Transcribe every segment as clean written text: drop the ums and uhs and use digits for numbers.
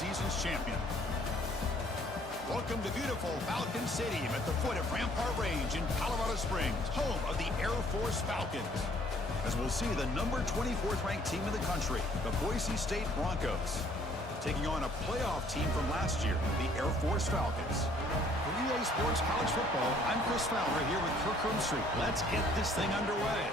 season's champion. Welcome to beautiful Falcon City at the foot of Rampart Range in Colorado Springs, home of the Air Force Falcons. As we'll see the number 24th ranked team in the country, the Boise State Broncos, taking on a playoff team from last year, the Air Force Falcons. For EA Sports College Football, I'm Chris Fowler here with Kirk Herbstreit. Let's get this thing underway.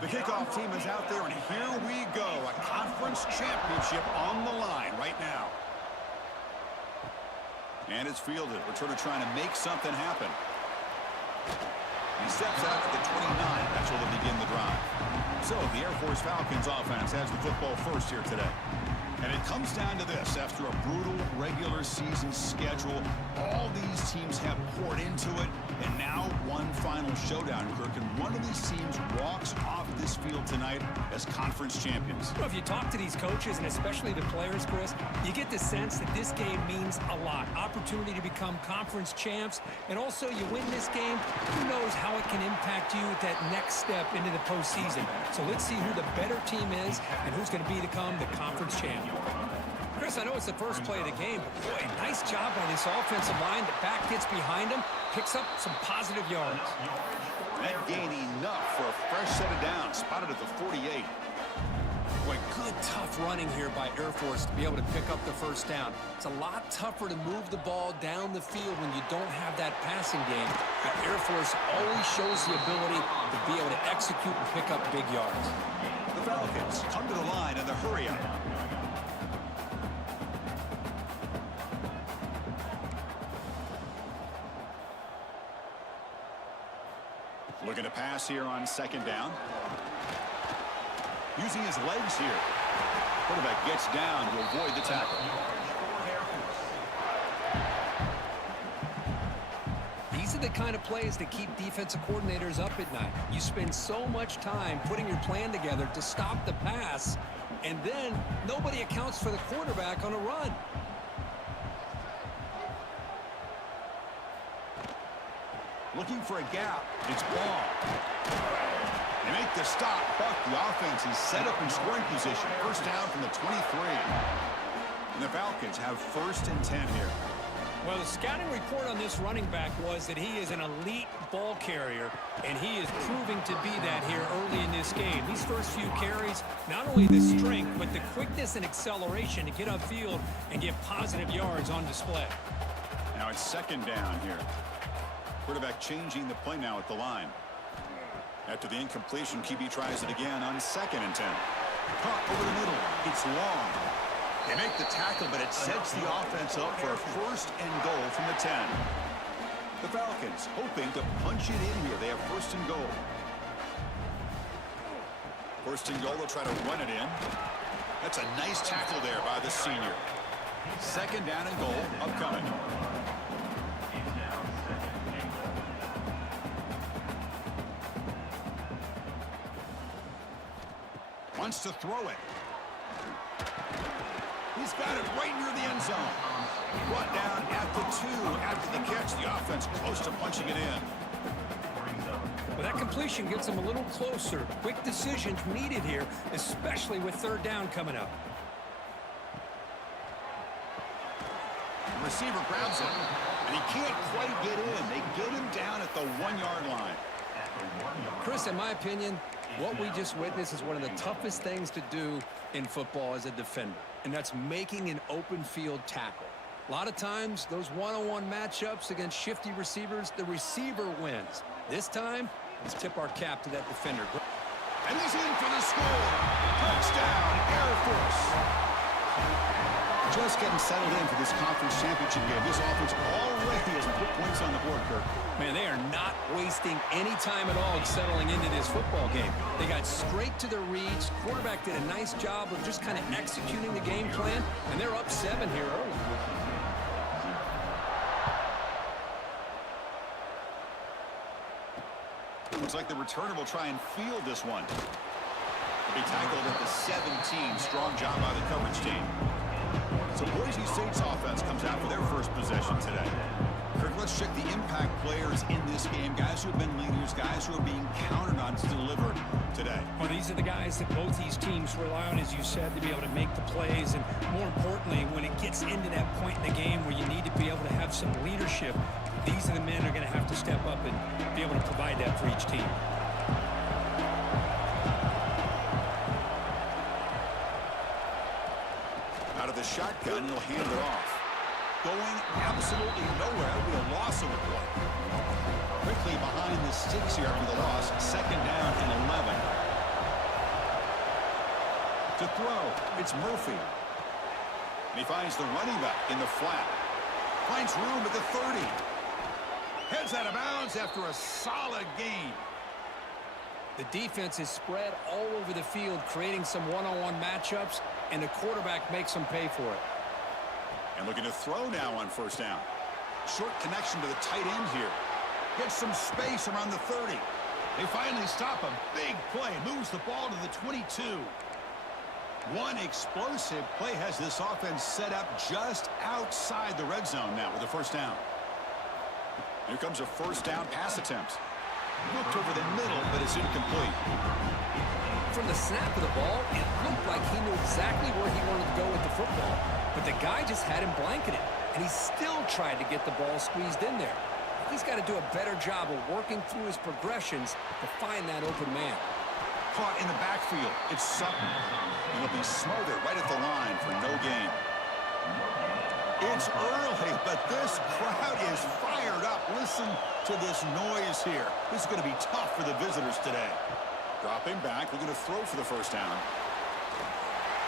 The kickoff team is out there, and here we go. A conference championship on the line right now. And it's fielded. Returner trying to make something happen. He steps out to the 29. That's where they'll begin the drive. So the Air Force Falcons offense has the football first here today. And it comes down to this. After a brutal regular season schedule, all these teams have poured into it, and now one final showdown, Kirk. And one of these teams walks off this field tonight as conference champions. Well, if you talk to these coaches, and especially the players, Chris, you get the sense that this game means a lot. Opportunity to become conference champs, and also you win this game, who knows how it can impact you at that next step into the postseason. So let's see who the better team is and who's going to become the conference champion. Chris, I know it's the first play of the game, but boy, nice job by this offensive line. The back gets behind him, picks up some positive yards. That gain enough for a fresh set of downs, spotted at the 48. Boy, good tough running here by Air Force to be able to pick up the first down. It's a lot tougher to move the ball down the field when you don't have that passing game. But Air Force always shows the ability to be able to execute and pick up big yards. The Falcons come to the line in the hurry-up. Looking to pass here on second down. Using his legs here. Quarterback gets down to avoid the tackle. These are the kind of plays that keep defensive coordinators up at night. You spend so much time putting your plan together to stop the pass, and then nobody accounts for the quarterback on a run. Looking for a gap. It's ball. They make the stop, but the offense is set up in scoring position. First down from the 23. And the Falcons have first and 10 here. Well, the scouting report on this running back was that he is an elite ball carrier, and he is proving to be that here early in this game. These first few carries, not only the strength, but the quickness and acceleration to get upfield and get positive yards on display. Now it's second down here. Quarterback changing the play now at the line. After the incompletion, QB tries it again on second and 10. Caught over the middle. It's long. They make the tackle, but it sets the offense up for a first and goal from the 10. The Falcons hoping to punch it in here. They have first and goal. First and goal, they'll try to run it in. That's a nice tackle there by the senior. Second down and goal upcoming. Wants to throw it. He's got it right near the end zone. Brought down at the 2 after the catch. The offense close to punching it in. Well, that completion gets them a little closer. Quick decisions needed here, especially with third down coming up. The receiver grabs it, and he can't quite get in. They get him down at the 1-yard line. Chris, in my opinion, what we just witnessed is one of the toughest things to do in football as a defender, and that's making an open field tackle. A lot of times, those one-on-one matchups against shifty receivers, the receiver wins. This time, let's tip our cap to that defender. And he's in for the score. Touchdown, Air Force. Just getting settled in for this conference championship game. This offense already has put points on the board, Kirk. Man, they are not wasting any time at all settling into this football game. They got straight to their reads. Quarterback did a nice job of just kind of executing the game plan, and they're up 7 here early. Looks like the returner will try and field this one. He'll be tackled at the 17. Strong job by the coverage team. So Boise State's offense comes out for their first possession today. Kirk, let's check the impact players in this game. Guys who have been leaders, guys who are being counted on to deliver today. Well, these are the guys that both these teams rely on, as you said, to be able to make the plays. And more importantly, when it gets into that point in the game where you need to be able to have some leadership, these are the men who are going to have to step up and be able to provide that for each team. Out of the shotgun, he'll hand it off. Going absolutely nowhere. That'll be a loss of a play. Quickly behind the sticks here after the loss. 2nd down and 11. To throw, it's Murphy. And he finds the running back in the flat. Finds room at the 30. Heads out of bounds after a solid gain. The defense is spread all over the field, creating some one-on-one matchups, and the quarterback makes them pay for it. And looking to throw now on 1st down. Short connection to the tight end here. Gets some space around the 30. They finally stop a big play. Moves the ball to the 22. One explosive play has this offense set up just outside the red zone now with the 1st down. Here comes a 1st down pass attempt. Looked over the middle, but it's incomplete. From the snap of the ball, it looked like he knew exactly where he wanted to go with the football. But the guy just had him blanketed, and he still tried to get the ball squeezed in there. He's got to do a better job of working through his progressions to find that open man. Caught in the backfield. It's Sutton. And he'll be smothered right at the line for no gain. It's early, but this crowd is fired up. Listen to this noise here. This is going to be tough for the visitors today. Dropping back, we're going to throw for the 1st down.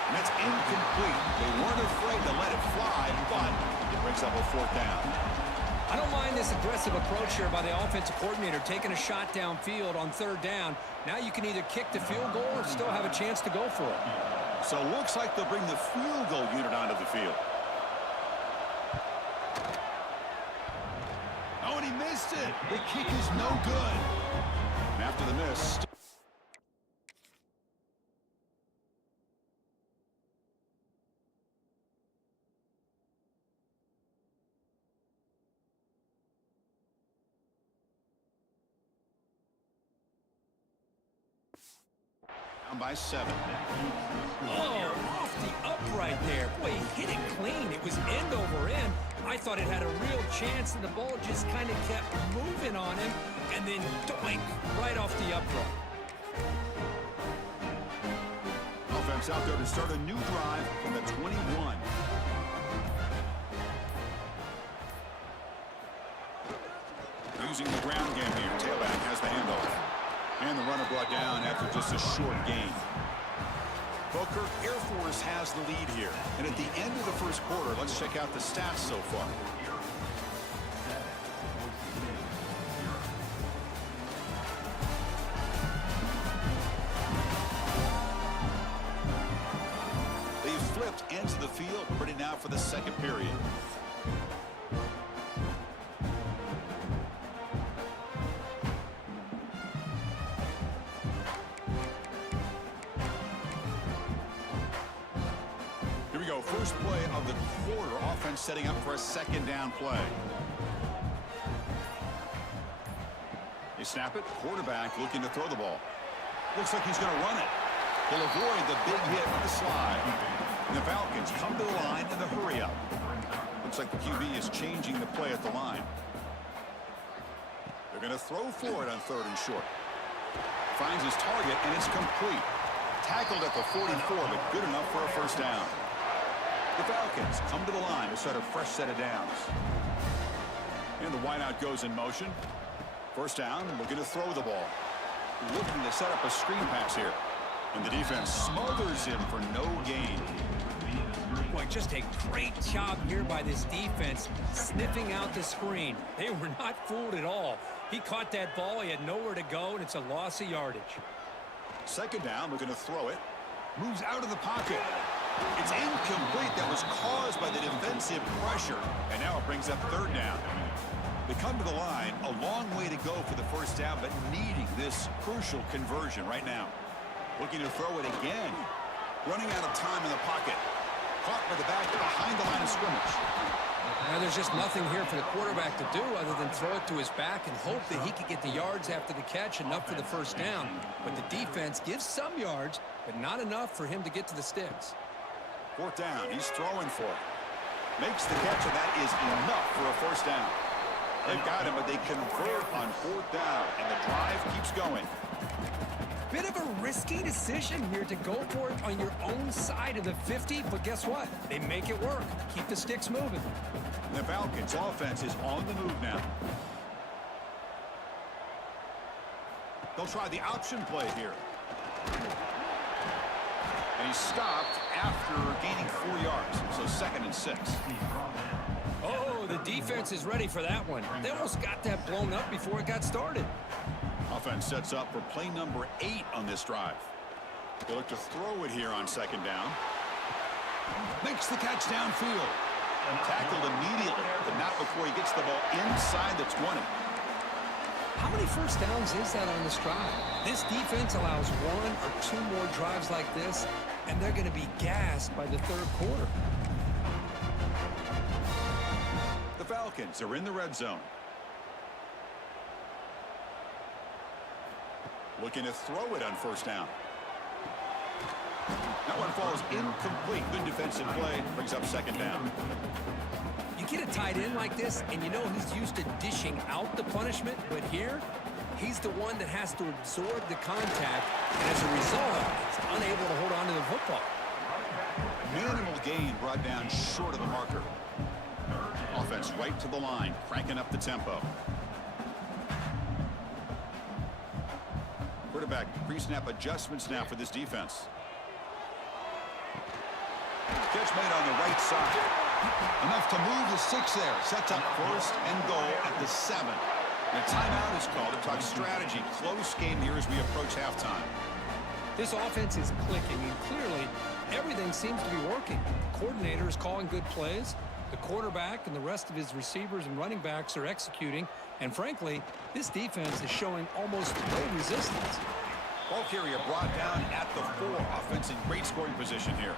And that's incomplete. They weren't afraid to let it fly, but it brings up a 4th down. I don't mind this aggressive approach here by the offensive coordinator, taking a shot downfield on 3rd down. Now you can either kick the field goal or still have a chance to go for it. So it looks like they'll bring the field goal unit onto the field. Oh, and he missed it. The kick is no good. And after the miss... Down by 7. Oh, off the upright there. Boy, he hit it clean. It was end over end. I thought it had a real chance, and the ball just kind of kept moving on him, and then doink, right off the upright. Offense out there to start a new drive from the 21. Using the ground game here. Tailback has the handoff. And the runner brought down after just a short gain. Booker, Air Force has the lead here. And at the end of the 1st quarter, let's check out the stats so far. They've flipped ends of the field, ready now for the 2nd period. First play of the quarter. Offense setting up for a 2nd down play. They snap it. Quarterback looking to throw the ball. Looks like he's going to run it. He'll avoid the big hit with the slide. And the Falcons come to the line in the hurry up. Looks like the QB is changing the play at the line. They're going to throw for it on 3rd and short. Finds his target, and it's complete. Tackled at the 44, but good enough for a 1st down. The Falcons come to the line to start a fresh set of downs. And the wideout goes in motion. 1st down, looking to throw the ball. Looking to set up a screen pass here. And the defense smothers him for no gain. Boy, just a great job here by this defense, sniffing out the screen. They were not fooled at all. He caught that ball. He had nowhere to go, and it's a loss of yardage. 2nd down, looking to throw it. Moves out of the pocket. It's incomplete. That was caused by the aggressive pressure, and now it brings up third down. They come to the line, a long way to go for the first down, but needing this crucial conversion right now. Looking to throw it again. Running out of time in the pocket. Caught by the back behind the line of scrimmage. Now there's just nothing here for the quarterback to do other than throw it to his back and hope that he could get the yards after the catch, enough for the first down. But the defense gives some yards, but not enough for him to get to the sticks. Fourth down, he's throwing for it. Makes the catch, and that is enough for a first down. They've got him, but they convert on fourth down, and the drive keeps going. Bit of a risky decision here to go for it on your own side of the 50, but guess what? They make it work. Keep the sticks moving. The Falcons' offense is on the move now. They'll try the option play here. And he's stopped after gaining 4 yards, so 2nd and 6. Oh, the defense is ready for that one. They almost got that blown up before it got started. Offense sets up for play number 8 on this drive. They look to throw it here on 2nd down. Makes the catch downfield. Tackled immediately, but not before he gets the ball inside the 20. How many first downs is that on this drive? This defense allows 1 or 2 more drives like this, and they're going to be gassed by the third quarter. The Falcons are in the red zone. Looking to throw it on first down. That one falls incomplete. Good defensive play. Brings up 2nd down. You get a tight end like this, and you know he's used to dishing out the punishment, but here, he's the one that has to absorb the contact, and as a result, he's unable to hold on to the football. Minimal gain brought down short of the marker. Offense right to the line, cranking up the tempo. Quarterback pre-snap adjustments now for this defense. Catch made on the right side. Enough to move the 6 there. Sets up 1st and goal at the 7. The timeout is called to talk strategy. Close game here as we approach halftime. This offense is clicking, and clearly everything seems to be working. The coordinator is calling good plays. The quarterback and the rest of his receivers and running backs are executing. And frankly, this defense is showing almost no resistance. Ball carrier brought down at the 4. Offense in great scoring position here.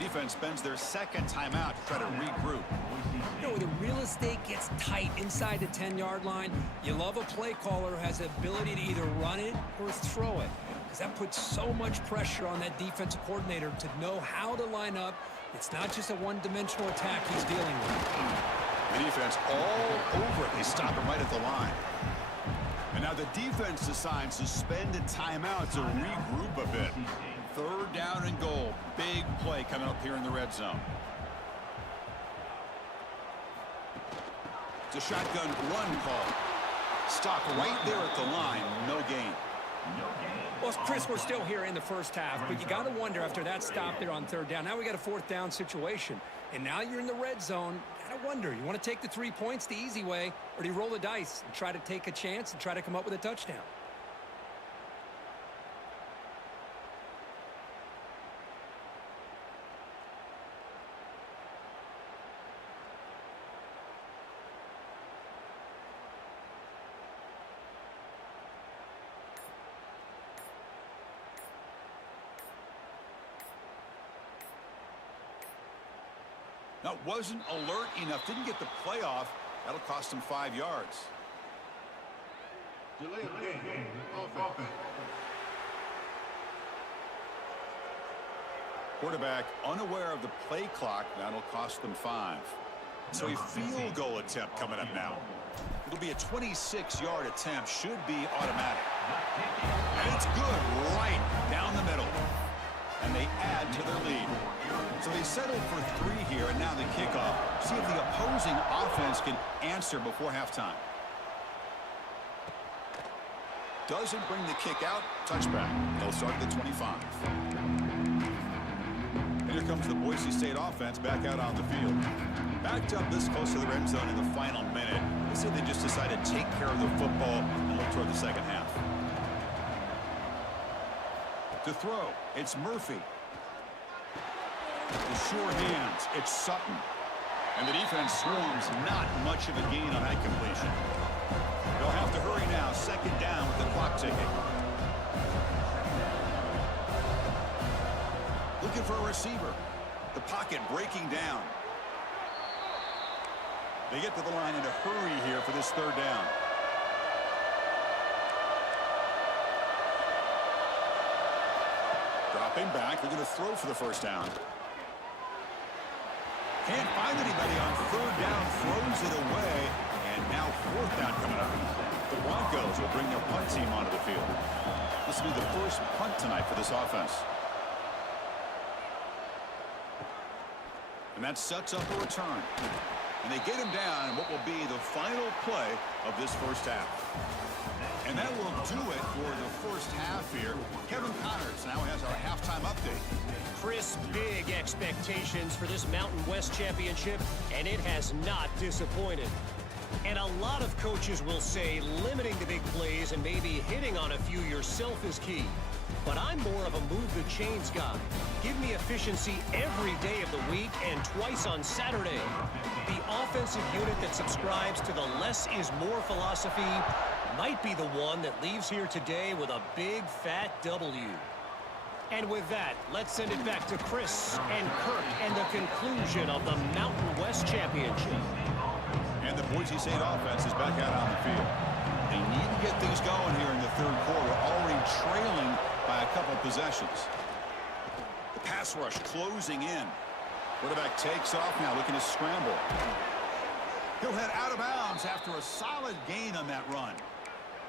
Defense spends their 2nd timeout to try to regroup. You know, when the real estate gets tight inside the 10-yard line, you love a play caller who has the ability to either run it or throw it, because that puts so much pressure on that defensive coordinator to know how to line up. It's not just a one-dimensional attack he's dealing with. The defense all over it. They stop him right at the line. And now the defense decides to spend a timeout to regroup a bit. 3rd down and goal. Big play coming up here in the red zone. It's a shotgun run call. Stop right there at the line. No gain. Well, Chris, we're still here in the first half, but you got to wonder after that stop there on 3rd down. Now we got a 4th down situation, and now you're in the red zone. Got to wonder, you want to take the 3 points the easy way, or do you roll the dice and try to take a chance and try to come up with a touchdown? Now, wasn't alert enough. Didn't get the play off. That'll cost him 5 yards. Delay of game. Offense. Quarterback unaware of the play clock. That'll cost them 5. So a field goal attempt coming up now. It'll be a 26-yard attempt. Should be automatic. And it's good right down the middle. And they add to their lead. So they settled for 3 here, and now the kickoff. See if the opposing offense can answer before halftime. Doesn't bring the kick out. Touchback. They'll start at the 25. And here comes the Boise State offense back out on the field. Backed up this close to the end zone in the final minute. They said they just decided to take care of the football and look toward the second half. To throw, it's Murphy. The sure hands, it's Sutton. And the defense swarms, not much of a gain on that completion. They'll have to hurry now. Second down with the clock ticking. Looking for a receiver. The pocket breaking down. They get to the line in a hurry here for this third down. Dropping back. They're going to throw for the first down. Can't find anybody on third down. Throws it away. And now fourth down coming up. The Broncos will bring their punt team onto the field. This will be the first punt tonight for this offense. And that sets up a return. And they get him down in what will be the final play of this first half. And that will do it for the first half here. Kevin Connors now has our halftime update. Chris, big expectations for this Mountain West Championship, and it has not disappointed. And a lot of coaches will say limiting the big plays and maybe hitting on a few yourself is key. But I'm more of a move the chains guy. Give me efficiency every day of the week and twice on Saturday. The offensive unit that subscribes to the less is more philosophy might be the one that leaves here today with a big fat W. And with that, let's send it back to Chris and Kirk and the conclusion of the Mountain West Championship. And the Boise State offense is back out on the field. They need to get things going here in the third quarter, already trailing by a couple possessions. The pass rush closing in. Quarterback takes off now, looking to scramble. He'll head out of bounds after a solid gain on that run.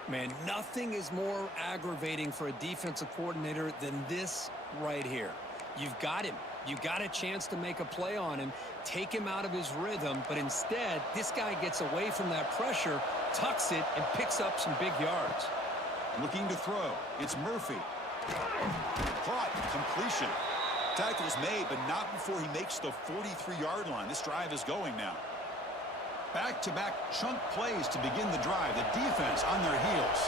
Man, nothing is more aggravating for a defensive coordinator than this right here. You've got him. You got a chance to make a play on him, take him out of his rhythm, but instead, this guy gets away from that pressure, tucks it, and picks up some big yards. Looking to throw. It's Murphy. Caught. Completion. Tackle's made, but not before he makes the 43-yard line. This drive is going now. Back-to-back chunk plays to begin the drive. The defense on their heels.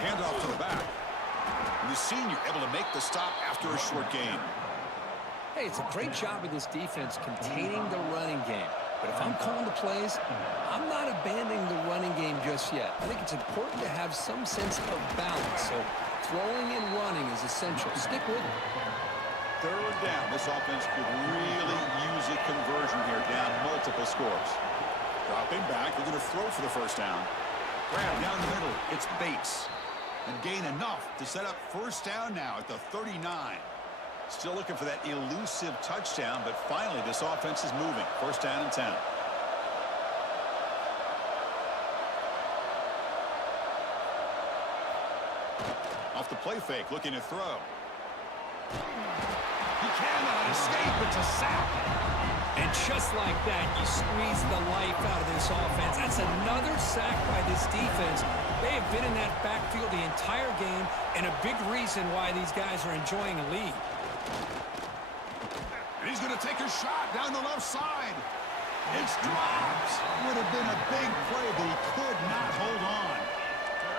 Handoff to the back. And the senior able to make the stop after a short gain. Hey, it's a great job of this defense containing the running game. But if I'm calling the plays, I'm not abandoning the running game just yet. I think it's important to have some sense of balance. So throwing and running is essential. Stick with it. Third down. This offense could really use a conversion here, down multiple scores. Dropping back. They're going to throw for the first down. Grab down the middle. It's Bates. And gain enough to set up first down now at the 39. Still looking for that elusive touchdown, but finally this offense is moving. First down and 10. Off the play fake, looking to throw. He cannot escape. It's a sack. And just like that, you squeeze the life out of this offense. That's another sack by this defense. They have been in that backfield the entire game, and a big reason why these guys are enjoying a lead. And he's going to take a shot down the left side. It's dropped. Would have been a big play, but he could not hold on.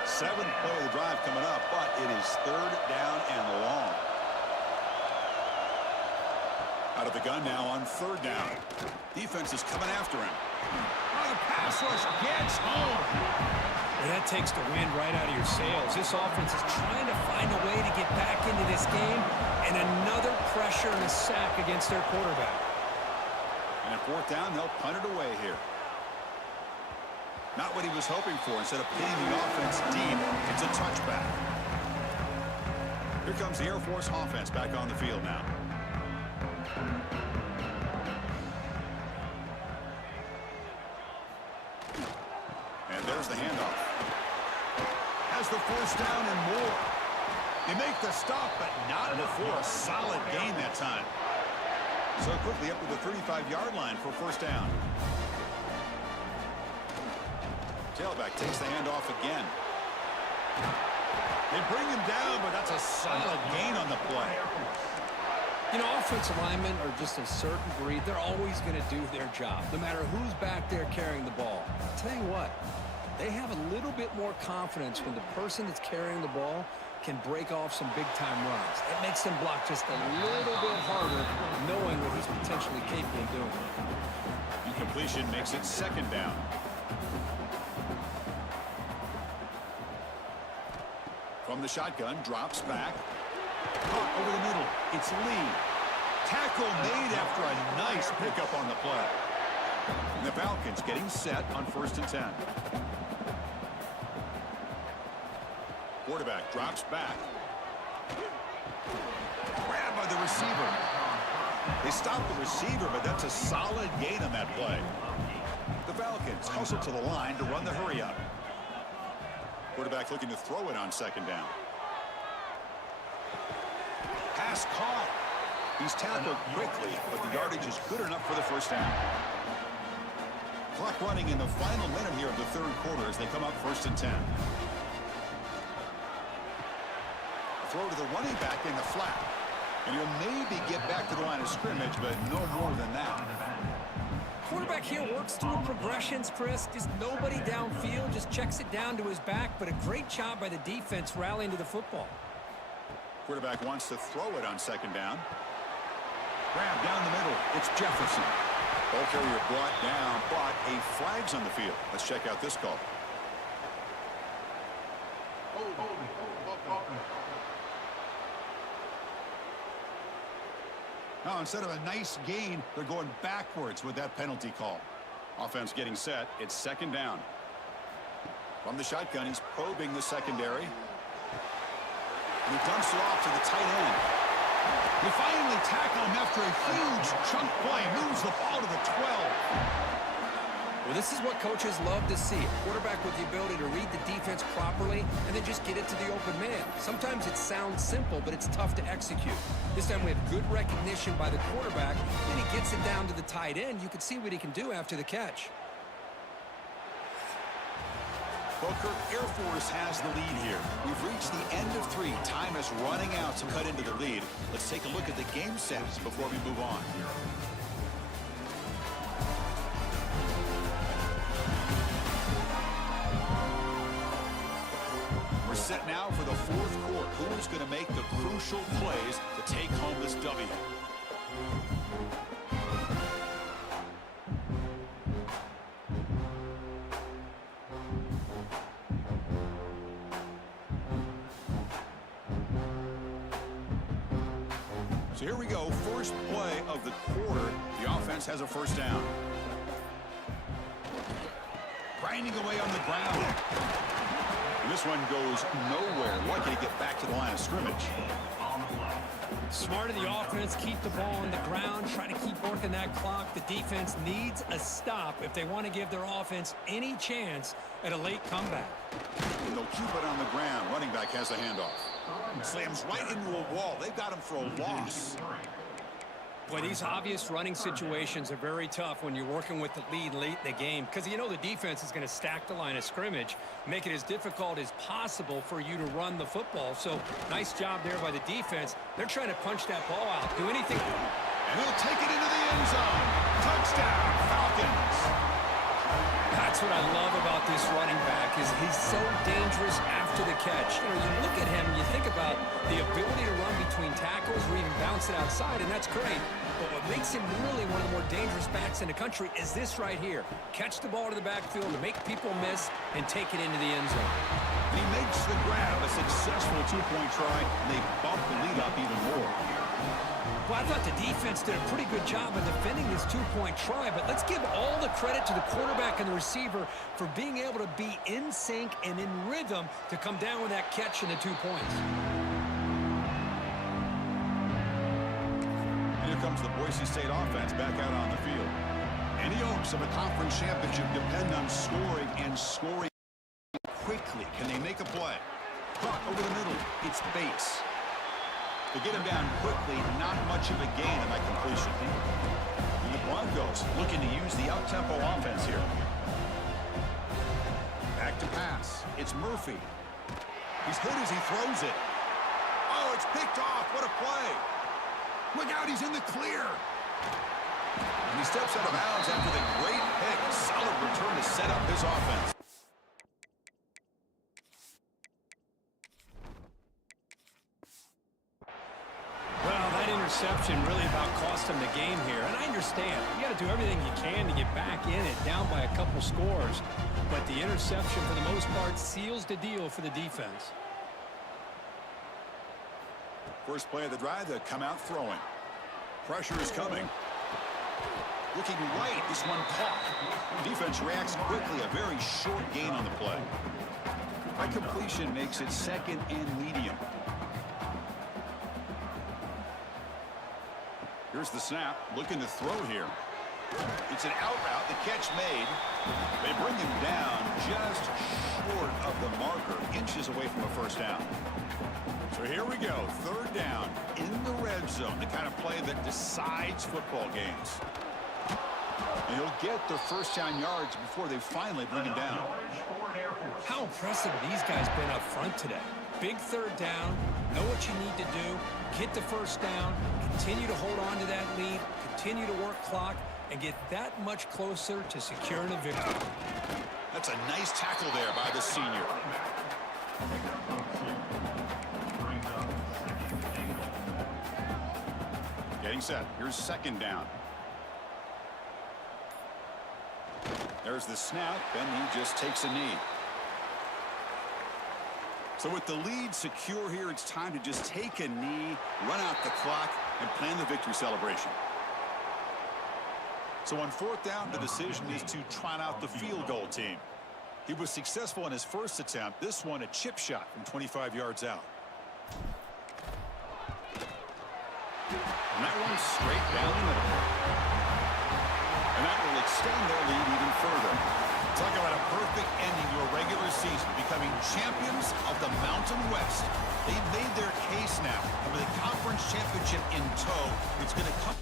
Seventh play of the drive coming up, but it is third down and long. Out of the gun now on third down. Defense is coming after him. Oh, the pass rush gets home. Well, that takes the wind right out of your sails. This offense is trying to find a way to get back into this game, and another pressure and a sack against their quarterback. And at fourth down, they'll punt it away here. Not what he was hoping for. Instead of pinning the offense deep, it's a touchback. Here comes the Air Force offense back on the field now. And there's the handoff. Has the first down and more. They make the stop, but not before a solid gain that time. So quickly up to the 35-yard line for first down. Tailback takes the handoff again. They bring him down, but that's a solid gain on the play. You know, offensive linemen are just a certain breed. They're always going to do their job, no matter who's back there carrying the ball. I'll tell you what, they have a little bit more confidence when the person that's carrying the ball can break off some big-time runs. It makes them block just a little bit harder, knowing what he's potentially capable of doing. Incompletion makes it second down. From the shotgun, drops back. Caught over the middle. It's Lee. Tackle made after a nice pickup on the play. And the Falcons getting set on 1st and 10. Quarterback drops back. Grabbed by the receiver. They stopped the receiver, but that's a solid gain on that play. The Falcons hustle to the line to run the hurry up. Quarterback looking to throw it on 2nd down. Pass caught. He's tackled quickly, but the yardage is good enough for the 1st down. Clock running in the final minute here of the 3rd quarter as they come up 1st and 10. Throw to the running back in the flat. And he'll maybe get back to the line of scrimmage, but no more than that. Quarterback here works through progressions, Chris. Just nobody downfield, just checks it down to his back, but a great job by the defense rallying to the football. Quarterback wants to throw it on 2nd down. Grab down the middle. It's Jefferson. Ball carrier brought down, but a flag's on the field. Let's check out this call. Now, instead of a nice gain, they're going backwards with that penalty call. Offense getting set. It's 2nd down. From the shotgun, he's probing the secondary. And he dumps it off to the tight end. They finally tackle him after a huge chunk play. Moves the ball to the 12. Well, this is what coaches love to see. A quarterback with the ability to read the defense properly and then just get it to the open man. Sometimes it sounds simple, but it's tough to execute. This time we have good recognition by the quarterback, and he gets it down to the tight end. You can see what he can do after the catch. Booker, Air Force has the lead here. We've reached the end of 3. Time is running out to cut into the lead. Let's take a look at the game sets before we move on. We're set now for the 4th quarter. Who's going to make the crucial plays to take home this W? So here we go. First play of the quarter. The offense has a 1st down. Grinding away on the ground. And this one goes nowhere. Lucky to get back to the line of scrimmage. Smart of the offense, keep the ball on the ground, try to keep working that clock. The defense needs a stop if they want to give their offense any chance at a late comeback. And they'll keep it on the ground. Running back has a handoff. Slams right into a wall. They've got him for a loss. Boy, these obvious running situations are very tough when you're working with the lead late in the game because you know the defense is going to stack the line of scrimmage, make it as difficult as possible for you to run the football. So nice job there by the defense. They're trying to punch that ball out, do anything. And he'll take it into the end zone. Touchdown, Falcons. That's what I love about this running back is he's so dangerous after the catch. You know, you look at him and you think about the ability to run between tackles or even bounce it outside, and that's great. But what makes him really one of the more dangerous backs in the country is this right here. Catch the ball to the backfield to make people miss and take it into the end zone. And he makes the grab, a successful 2-point try, and they bump the lead up even more. Well, I thought the defense did a pretty good job of defending this 2-point try, but let's give all the credit to the quarterback and the receiver for being able to be in sync and in rhythm to come down with that catch and the 2 points. And here comes the Boise State offense back out on the field. Any hopes of a conference championship depend on scoring and scoring quickly. Can they make a play? Caught over the middle. It's Bates. To get him down quickly, not much of a gain on that completion. And the Broncos looking to use the up-tempo offense here. Back to pass. It's Murphy. He's hit as he throws it. Oh, it's picked off. What a play. Look out, he's in the clear. And he steps out of bounds after the great pick. Solid return to set up his offense. understand. You got to do everything you can to get back in it, down by a couple scores. But the interception, for the most part, seals the deal for the defense. First play of the drive, they come out throwing. Pressure is coming. Looking right, this one caught. Defense reacts quickly, a very short gain on the play. High completion makes it second and medium. Here's the snap, looking to throw here. It's an out route, the catch made. They bring him down just short of the marker, inches away from a first down. So here we go, third down in the red zone, the kind of play that decides football games. And he'll get the first down yards before they finally bring him down. How impressive have these guys been up front today? Big third down, know what you need to do, get the first down, continue to hold on to that lead, continue to work clock, and get that much closer to securing a victory. That's a nice tackle there by the senior. Getting set. Here's second down. There's the snap, and he just takes a knee. So with the lead secure here, it's time to just take a knee, run out the clock, and plan the victory celebration. So on fourth down, the decision is to trot out the field goal team. He was successful in his first attempt. This one, a chip shot from 25 yards out. And that one straight down the middle. And that will extend their lead even further. Talk about a perfect ending to a regular season, becoming champions of the Mountain West. They've made their case now, and with a conference championship in tow, it's going to come.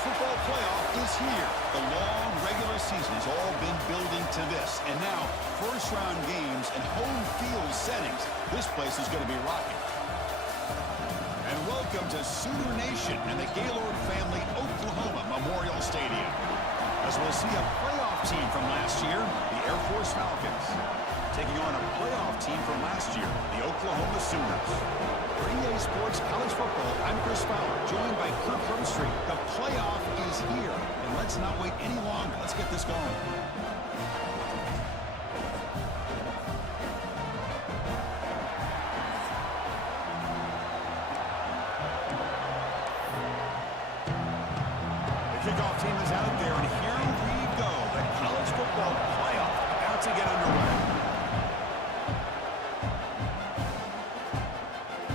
football playoff is here. The long regular season has all been building to this. And now, first-round games and home field settings. This place is going to be rocking. And welcome to Sooner Nation and the Gaylord Family Oklahoma Memorial Stadium. As we'll see a playoff team from last year, the Air Force Falcons, taking on a playoff team from last year, the Oklahoma Sooners. For EA Sports College Football, I'm Chris Fowler, joined by Kirk Herbstreit. The playoff is here, and let's not wait any longer. Let's get this going. Kickoff team is out there, and here we go. The college football playoff about to get underway.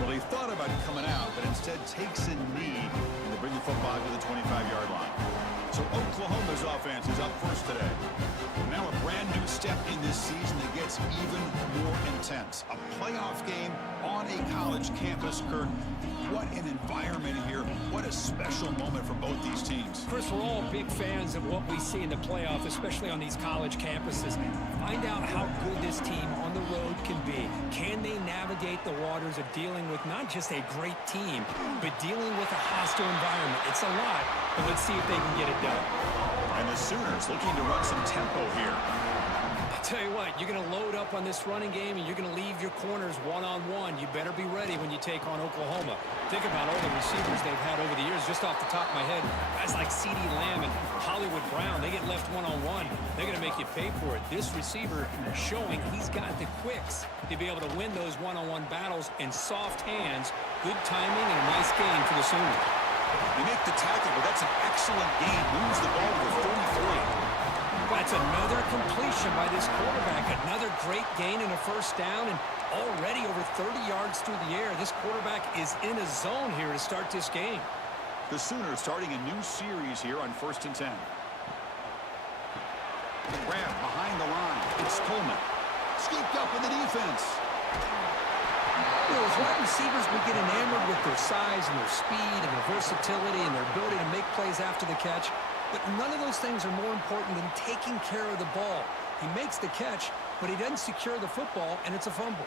Well, he thought about coming out, but instead takes a knee to bring the football to the 25-yard line. So Oklahoma's offense is up first today. Now a brand new step in this season that gets even more intense. A playoff game on a college campus, Kurt. What an environment here. What a special moment for both these teams. Chris, we're all big fans of what we see in the playoff, especially on these college campuses. Find out how good this team on the road can be. Can they navigate the waters of dealing with not just a great team, but dealing with a hostile environment? It's a lot, but let's see if they can get it done. And the Sooners looking to run some tempo here. Tell you what, you're going to load up on this running game, and you're going to leave your corners one-on-one. You better be ready when you take on Oklahoma. Think about all the receivers they've had over the years. Just off the top of my head, guys like CeeDee Lamb and Hollywood Brown, they get left one-on-one. They're going to make you pay for it. This receiver showing he's got the quicks to be able to win those one-on-one battles in soft hands. Good timing and a nice gain for the Sooners. They make the tackle, but that's an excellent gain. Moves the ball to 33. That's another completion by this quarterback. Another great gain and a first down, and already over 30 yards through the air. This quarterback is in a zone here to start this game. The Sooners starting a new series here on 1st and 10. Grab behind the line. It's Coleman. Scooped up in the defense. You know, as wide receivers, we get enamored with their size and their speed and their versatility and their ability to make plays after the catch. But none of those things are more important than taking care of the ball. He makes the catch, but he doesn't secure the football, and it's a fumble.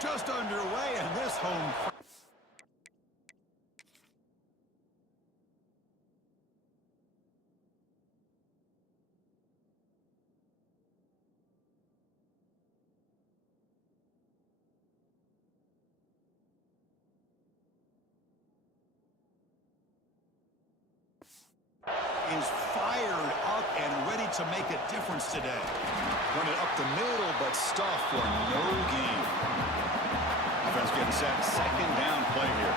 Just underway, and this home... is fired up and ready to make a difference today. Run it up the middle, but stuff for no gain. Offense getting set. Second down play here.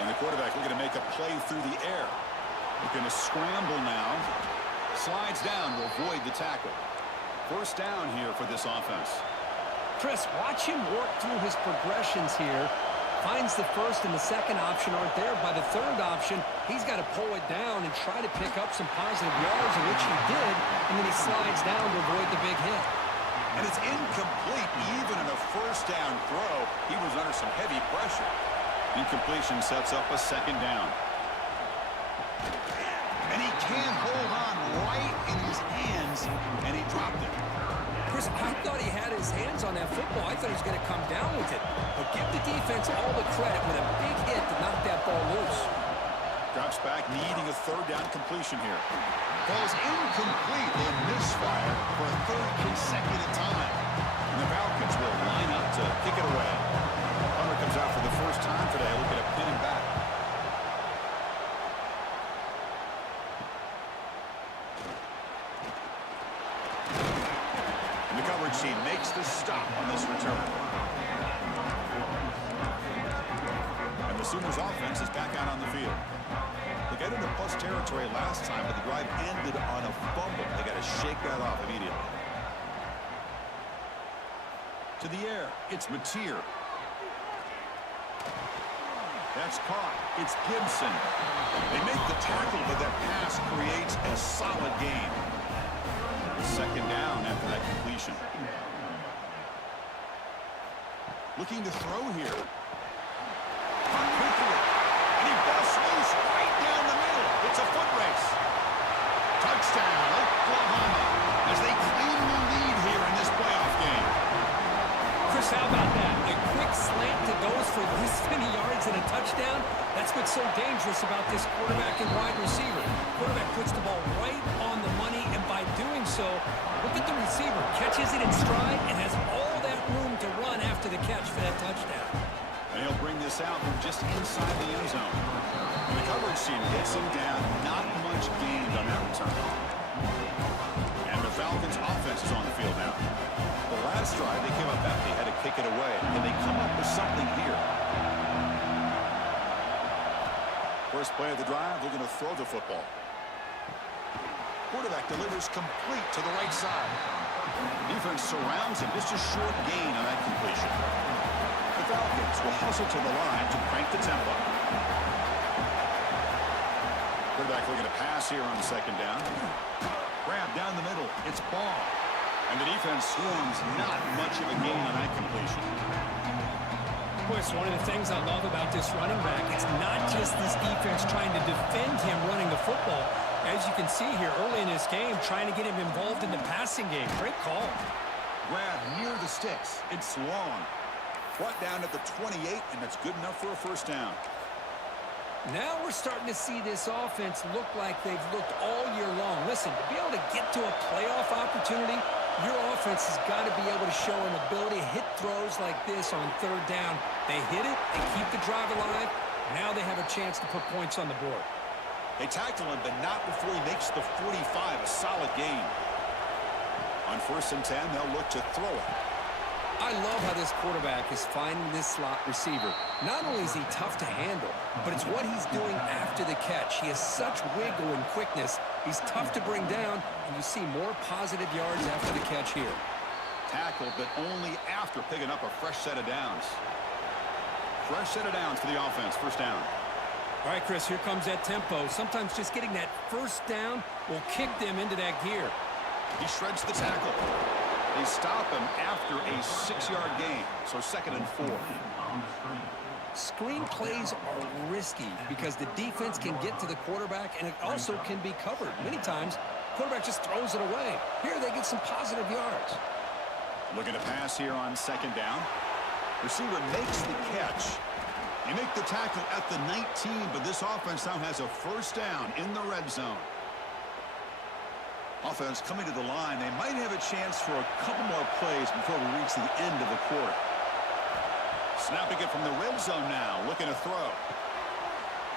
And the quarterback looking to make a play through the air. Looking to scramble now. Slides down to avoid the tackle. First down here for this offense. Chris, watch him work through his progressions here. Finds the first and the second option aren't there. By the third option, he's got to pull it down and try to pick up some positive yards, in which he did, and then he slides down to avoid the big hit. And it's incomplete. Even in a first down throw, he was under some heavy pressure. Incompletion sets up a second down. And he can't hold on right in his hands, and he dropped it. Chris, I thought he had his hands on that football. I thought he was going to come down with it. But give the defense all the credit with a big hit to knock that ball loose. Drops back, needing a third down completion here. Falls incomplete. They misfire for a third consecutive time. And the Falcons will line up to kick it away. Hunter comes out for the first time today. Looking to pin him back. And the coverage team makes the stop on this return. And the Sooners offense is back out on the field. They got into plus territory last time, but the drive ended on a fumble. They got to shake that off immediately. To the air, it's Mateer. That's caught. It's Gibson. They make the tackle, but that pass creates a solid gain. Second down after that completion. Looking to throw here. And he busts loose right down the middle. It's a foot race. Touchdown, Oklahoma, as they claim the lead here in this playoff game. Chris, how about that? A quick slant that goes for this many yards and a touchdown. That's what's so dangerous about this quarterback and wide receiver. Quarterback puts the ball right on the money, and by doing so, look at the receiver. Catches it in stride and has all that room to run after the catch for that touchdown. And he'll bring this out from just inside the end zone. And the coverage team gets him down. Not much gained on that return. And the Falcons' offense is on the field now. The last drive, they came up empty, had to kick it away. And they come up with something here. First play of the drive, they're going to throw the football. Quarterback delivers complete to the right side. Defense surrounds him. Just a short gain on that completion. The Falcons will hustle to the line to crank the tempo. Quarterback looking to pass here on second down. Grab down the middle. It's ball. And the defense swarms. Not much of a gain on that completion. Boy, it's one of the things I love about this running back. It's not just this defense trying to defend him running the football. As you can see here early in this game, trying to get him involved in the passing game. Great call. Grab near the sticks. It's long. Brought down at the 28, and that's good enough for a first down. Now we're starting to see this offense look like they've looked all year long. Listen, to be able to get to a playoff opportunity, your offense has got to be able to show an ability to hit throws like this on third down. They hit it, they keep the drive alive. Now they have a chance to put points on the board. They tackle him, but not before he makes the 45, a solid gain. On 1st and 10, they'll look to throw it. I love how this quarterback is finding this slot receiver. Not only is he tough to handle, but it's what he's doing after the catch. He has such wiggle and quickness. He's tough to bring down, and you see more positive yards after the catch here. Tackled, but only after picking up a fresh set of downs. Fresh set of downs for the offense. First down. All right, Chris, here comes that tempo. Sometimes just getting that first down will kick them into that gear. He shreds the tackle. They stop him after a 6-yard gain, so 2nd and 4. Screen plays are risky because the defense can get to the quarterback, and it also can be covered. Many times, quarterback just throws it away. Here they get some positive yards. Looking to pass here on 2nd down. Receiver makes the catch. They make the tackle at the 19, but this offense now has a first down in the red zone. Offense coming to the line. They might have a chance for a couple more plays before we reach the end of the quarter. Snapping it from the red zone now, looking to throw.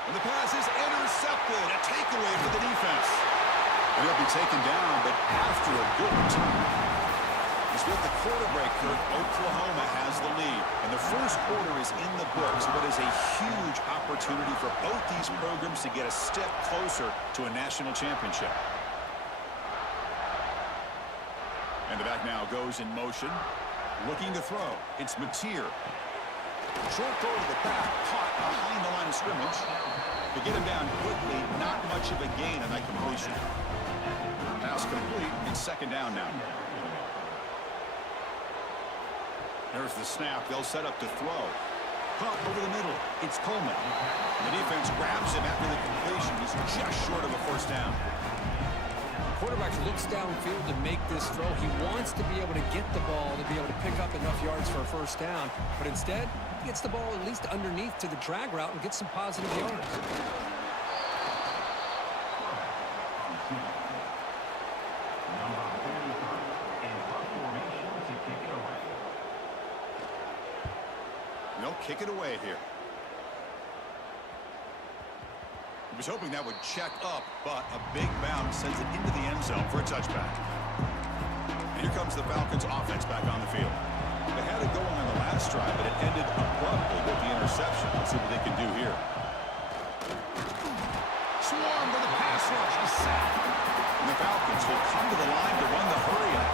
And the pass is intercepted. A takeaway for the defense. And he'll be taken down, but after a good return. As with the quarter break, Oklahoma has the lead. And the first quarter is in the books, but is a huge opportunity for both these programs to get a step closer to a national championship. And the back now goes in motion. Looking to throw. It's Mateer. Short throw to the back. Caught behind the line of scrimmage. To get him down quickly, not much of a gain on that completion. Pass complete. It's 2nd down now. There's the snap. They'll set up to throw. Caught over the middle. It's Coleman. The defense grabs him after the completion. He's just short of a first down. Quarterback looks downfield to make this throw. He wants to be able to get the ball to be able to pick up enough yards for a first down. But instead, he gets the ball at least underneath to the drag route and gets some positive yards. They'll kick it away here. He was hoping that would check up, but a big bounce sends it into the end zone for a touchback. And here comes the Falcons offense back on the field. They had it going on the last drive, but it ended abruptly with the interception. Let's see what they can do here. Swarm to the pass rush, a sack. And the Falcons will come to the line to run the hurry up.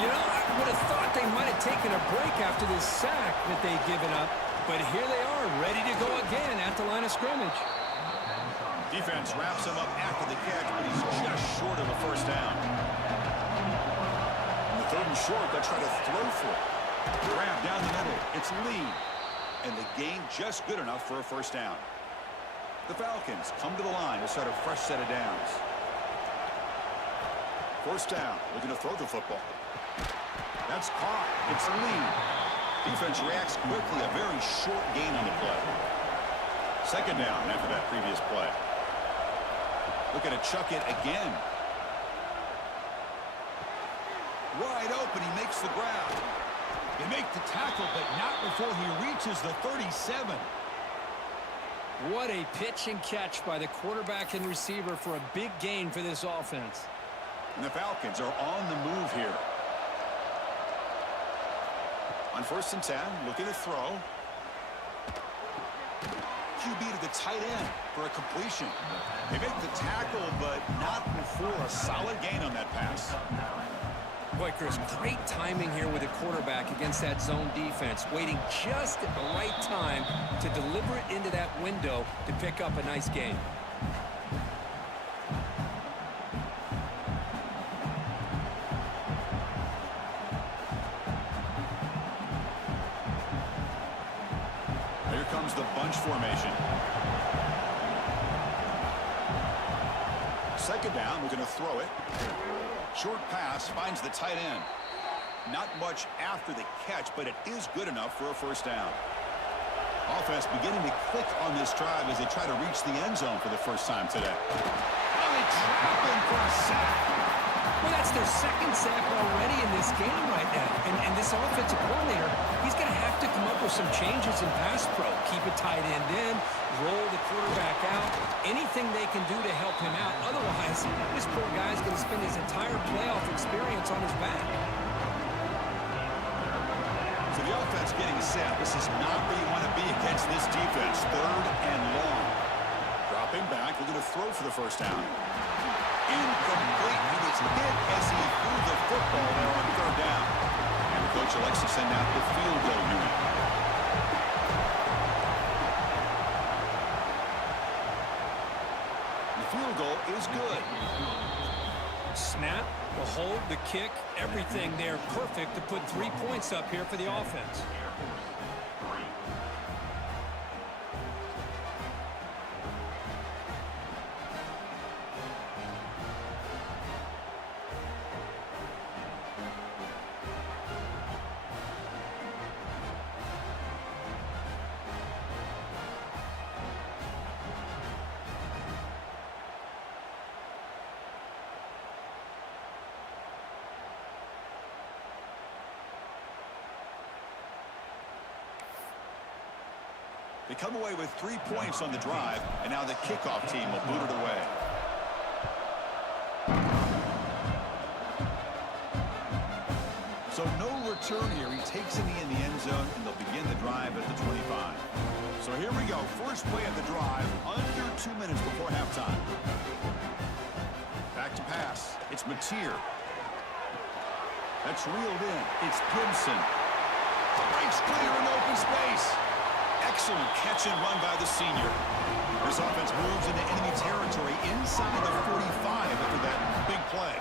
You know, I would have thought they might have taken a break after this sack that they've given up. But here they are, ready to go again line of scrimmage. Defense wraps him up after the catch, but he's just short of a first down. On the 3rd and short, they'll try to throw for it. Grab down the middle. It's Lee. And the gain just good enough for a first down. The Falcons come to the line to start a fresh set of downs. First down. Looking to throw the football. That's caught. It's Lee. Defense reacts quickly. A very short gain on the play. Second down after that previous play. Looking to chuck it again. Wide open. He makes the grab. They make the tackle, but not before he reaches the 37. What a pitch and catch by the quarterback and receiver for a big gain for this offense. And the Falcons are on the move here. On 1st and 10, looking to throw. QB to the tight end for a completion. They make the tackle, but not before a solid gain on that pass. Boy, Chris, great timing here with the quarterback against that zone defense, waiting just at the right time to deliver it into that window to pick up a nice gain. Here comes the bunch formation. Second down, we're going to throw it. Short pass finds the tight end. Not much after the catch, but it is good enough for a first down. Offense beginning to click on this drive as they try to reach the end zone for the first time today. Oh, they trap him for a sack. Well, that's their second sack already in this game right now. And this offensive coordinator, he's going to have to come up with some changes in pass pro. Keep a tight end in, roll the quarterback out, anything they can do to help him out. Otherwise, this poor guy's going to spend his entire playoff experience on his back. So the offense getting set. This is not where you want to be against this defense. 3rd and long. Dropping back, looking to throw for the first down. Incomplete. He was hit as he threw the football there on 3rd down. And the coach elects to send out the field goal unit. The field goal is good. Snap, the hold, the kick, everything there perfect to put 3 points up here for the offense. They come away with 3 points on the drive, and now the kickoff team will boot it away. So no return here. He takes it in the end zone, and they'll begin the drive at the 25. So here we go. First play of the drive, under 2 minutes before halftime. Back to pass. It's Mateer. That's reeled in. It's Gibson. Breaks clear in open space. Excellent catch and run by the senior. This offense moves into enemy territory inside the 45 after that big play.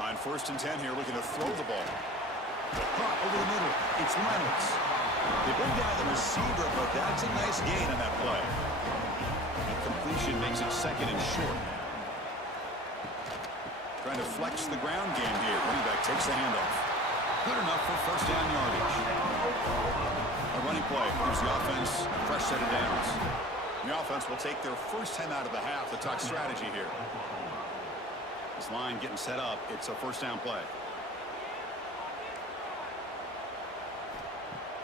On 1st and 10 here, looking to throw the ball. Caught over the middle. It's Reynolds. They bring down the receiver, but that's a nice gain on that play. And completion makes it 2nd and short. Trying to flex the ground game here. Running back takes the handoff. Good enough for first down yardage. A running play gives the offense a fresh set of downs. The offense will take their first time out of the half to talk strategy here. This line getting set up. It's a first down play.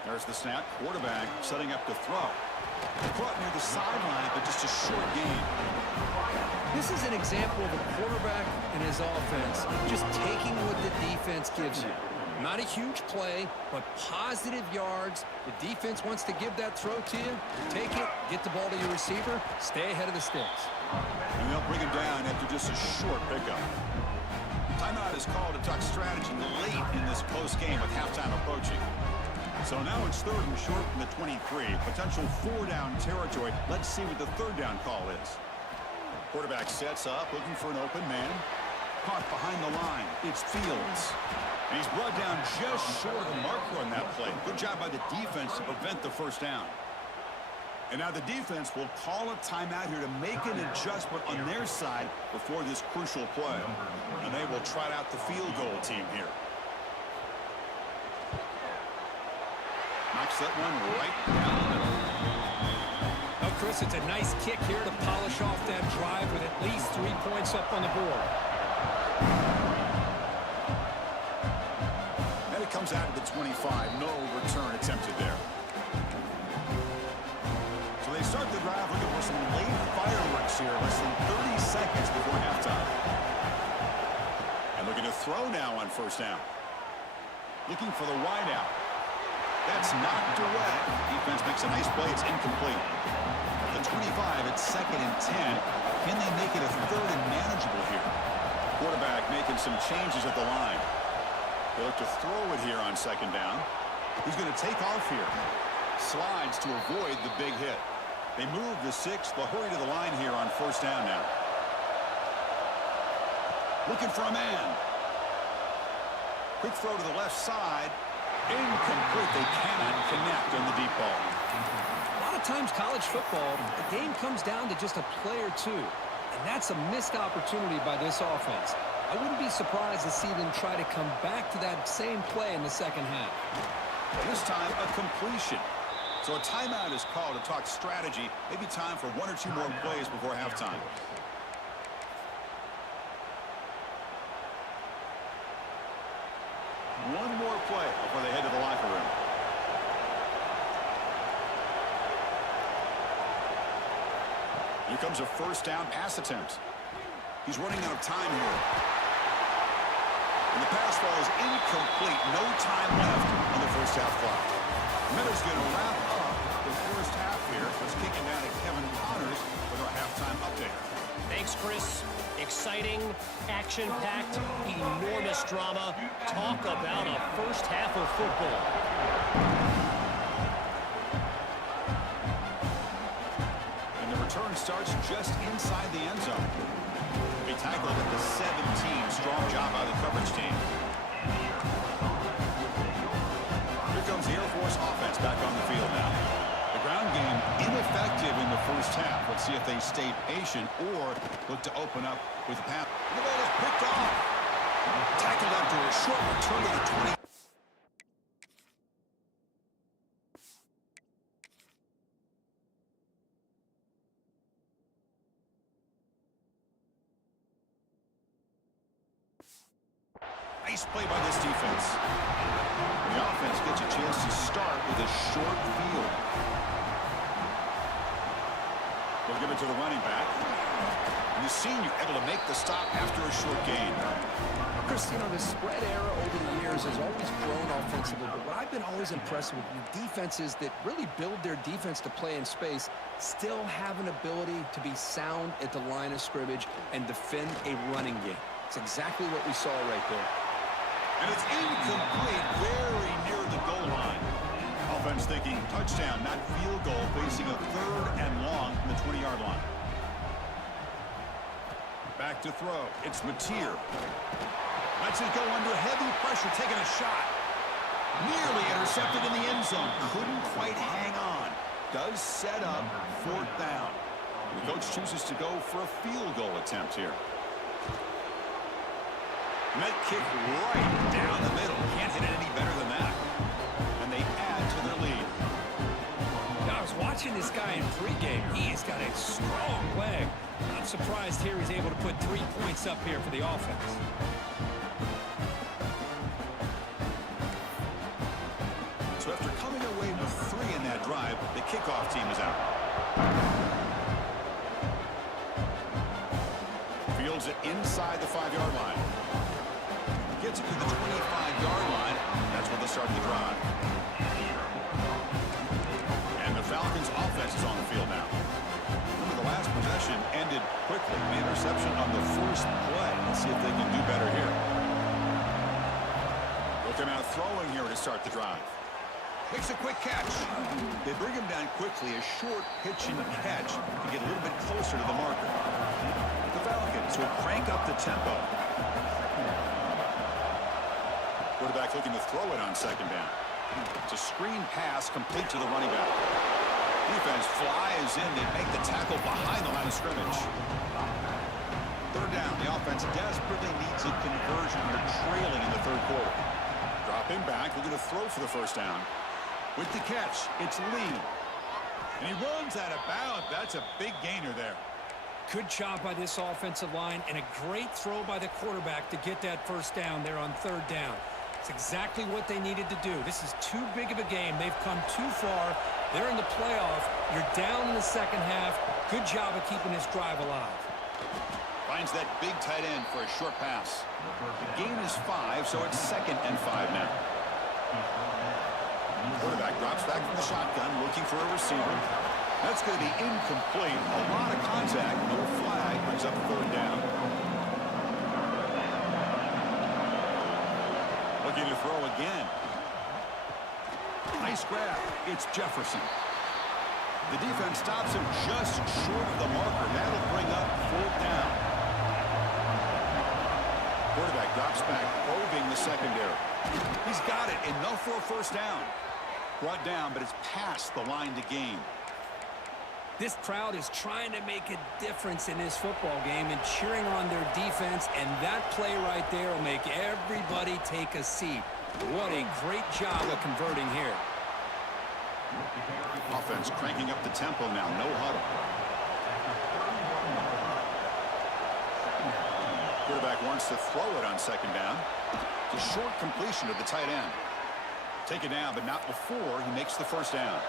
There's the snap. Quarterback setting up to throw. Caught near the sideline, but just a short gain. This is an example of a quarterback and his offense just taking what the defense gives you. Not a huge play, but positive yards. The defense wants to give that throw to you. Take it, get the ball to your receiver, stay ahead of the sticks. And they'll bring him down after just a short pickup. Timeout is called to talk strategy late in this close game with halftime approaching. So now it's 3rd and short from the 23. Potential 4-down territory. Let's see what the 3rd down call is. Quarterback sets up, looking for an open man. Caught behind the line. It's Fields. And he's brought down just short of the marker on that play. Good job by the defense to prevent the 1st down. And now the defense will call a timeout here to make an adjustment on their side before this crucial play. And they will trot out the field goal team here. Knocks that one right down the middle. Oh, Chris, it's a nice kick here to polish off that drive with at least 3 points up on the board. And it comes out of the 25. No return attempted there. So they start the drive looking for some late fireworks here. Less than 30 seconds before halftime. And looking to throw now on 1st down. Looking for the wide out. That's knocked away. Defense makes a nice play. It's incomplete. At the 25, it's 2nd and 10. Can they make it a 3rd and manageable here? Quarterback making some changes at the line. They look to throw it here on 2nd down. He's going to take off here. Slides to avoid the big hit. They move the 6th. They'll hurry to the line here on 1st down now. Looking for a man. Quick throw to the left side. Incomplete. They cannot connect on the deep ball. A lot of times college football, the game comes down to just a play or two. And that's a missed opportunity by this offense. I wouldn't be surprised to see them try to come back to that same play in the 2nd half. This time, a completion. So a timeout is called to talk strategy. Maybe time for 1 or 2 more plays before halftime. One more play before they head to the locker room. Here comes a 1st down pass attempt. He's running out of time here. And the pass falls incomplete. No time left on the 1st half clock. Miller's going to wrap up the 1st half here. Let's kick it down to Kevin Connors with our halftime update. Thanks, Chris. Exciting, action-packed, enormous drama. Talk about a 1st half of football. And the return starts just inside the end zone. They tackled at the 17. Strong job by the coverage team. Here comes the Air Force offense back on the field now. The ground game ineffective in the 1st half. Let's see if they stay patient or look to open up with a pass. The ball is picked off. Tackled after a short return to the 20. Nice play by this defense. The offense gets a chance to start with a short field. They'll give it to the running back. And the senior able to make the stop after a short gain. Chris, you know, the spread era over the years has always grown offensively, but what I've been always impressed with defenses that really build their defense to play in space still have an ability to be sound at the line of scrimmage and defend a running game. It's exactly what we saw right there. And it's incomplete, very near the goal line. Offense thinking touchdown, not field goal, facing a 3rd and long from the 20-yard line. Back to throw. It's Mateer. Lets it go under heavy pressure, taking a shot. Nearly intercepted in the end zone. Couldn't quite hang on. Does set up 4th down. The coach chooses to go for a field goal attempt here. Net kick right down the middle. Can't hit it any better than that. And they add to their lead. I was watching this guy in pregame. He's got a strong leg. I'm surprised here he's able to put 3 points up here for the offense. So after coming away with 3 in that drive, the kickoff team is out. Fields it inside the 5-yard line. Gets it to the 25-yard line. That's where they'll start the drive. And the Falcons' offense is on the field now. Remember, the last possession ended quickly. The interception on the 1st play. Let's see if they can do better here. They'll come out throwing here to start the drive. Makes a quick catch. They bring him down quickly, a short pitch and catch to get a little bit closer to the marker. The Falcons will crank up the tempo. Quarterback looking to throw it on second down. It's a screen pass complete to the running back. Defense flies in. They make the tackle behind the line of scrimmage. Third down. The offense desperately needs a conversion. They're trailing in the third quarter. Dropping back, looking to throw for the first down. With the catch, it's Lee. And he runs out of bounds. That's a big gainer there. Good job by this offensive line and a great throw by the quarterback to get that first down there on third down. It's exactly what they needed to do. This is too big of a game. They've come too far. They're in the playoff. You're down in the second half. Good job of keeping this drive alive. Finds that big tight end for a short pass. The gain is 5, so it's 2nd and 5 now. Quarterback drops back from the shotgun, looking for a receiver. That's going to be incomplete. A lot of contact. No flag. Brings up third down. Looking to throw again. Nice grab. It's Jefferson. The defense stops him just short of the marker. That'll bring up fourth down. Quarterback drops back, probing the secondary. He's got it. Enough for a first down. Brought down, but it's past the line to gain. This crowd is trying to make a difference in this football game and cheering on their defense, and that play right there will make everybody take a seat. What a great job of converting here. Offense cranking up the tempo now. No huddle. Quarterback wants to throw it on second down. It's a short completion to the tight end. Take it down, but not before he makes the first down.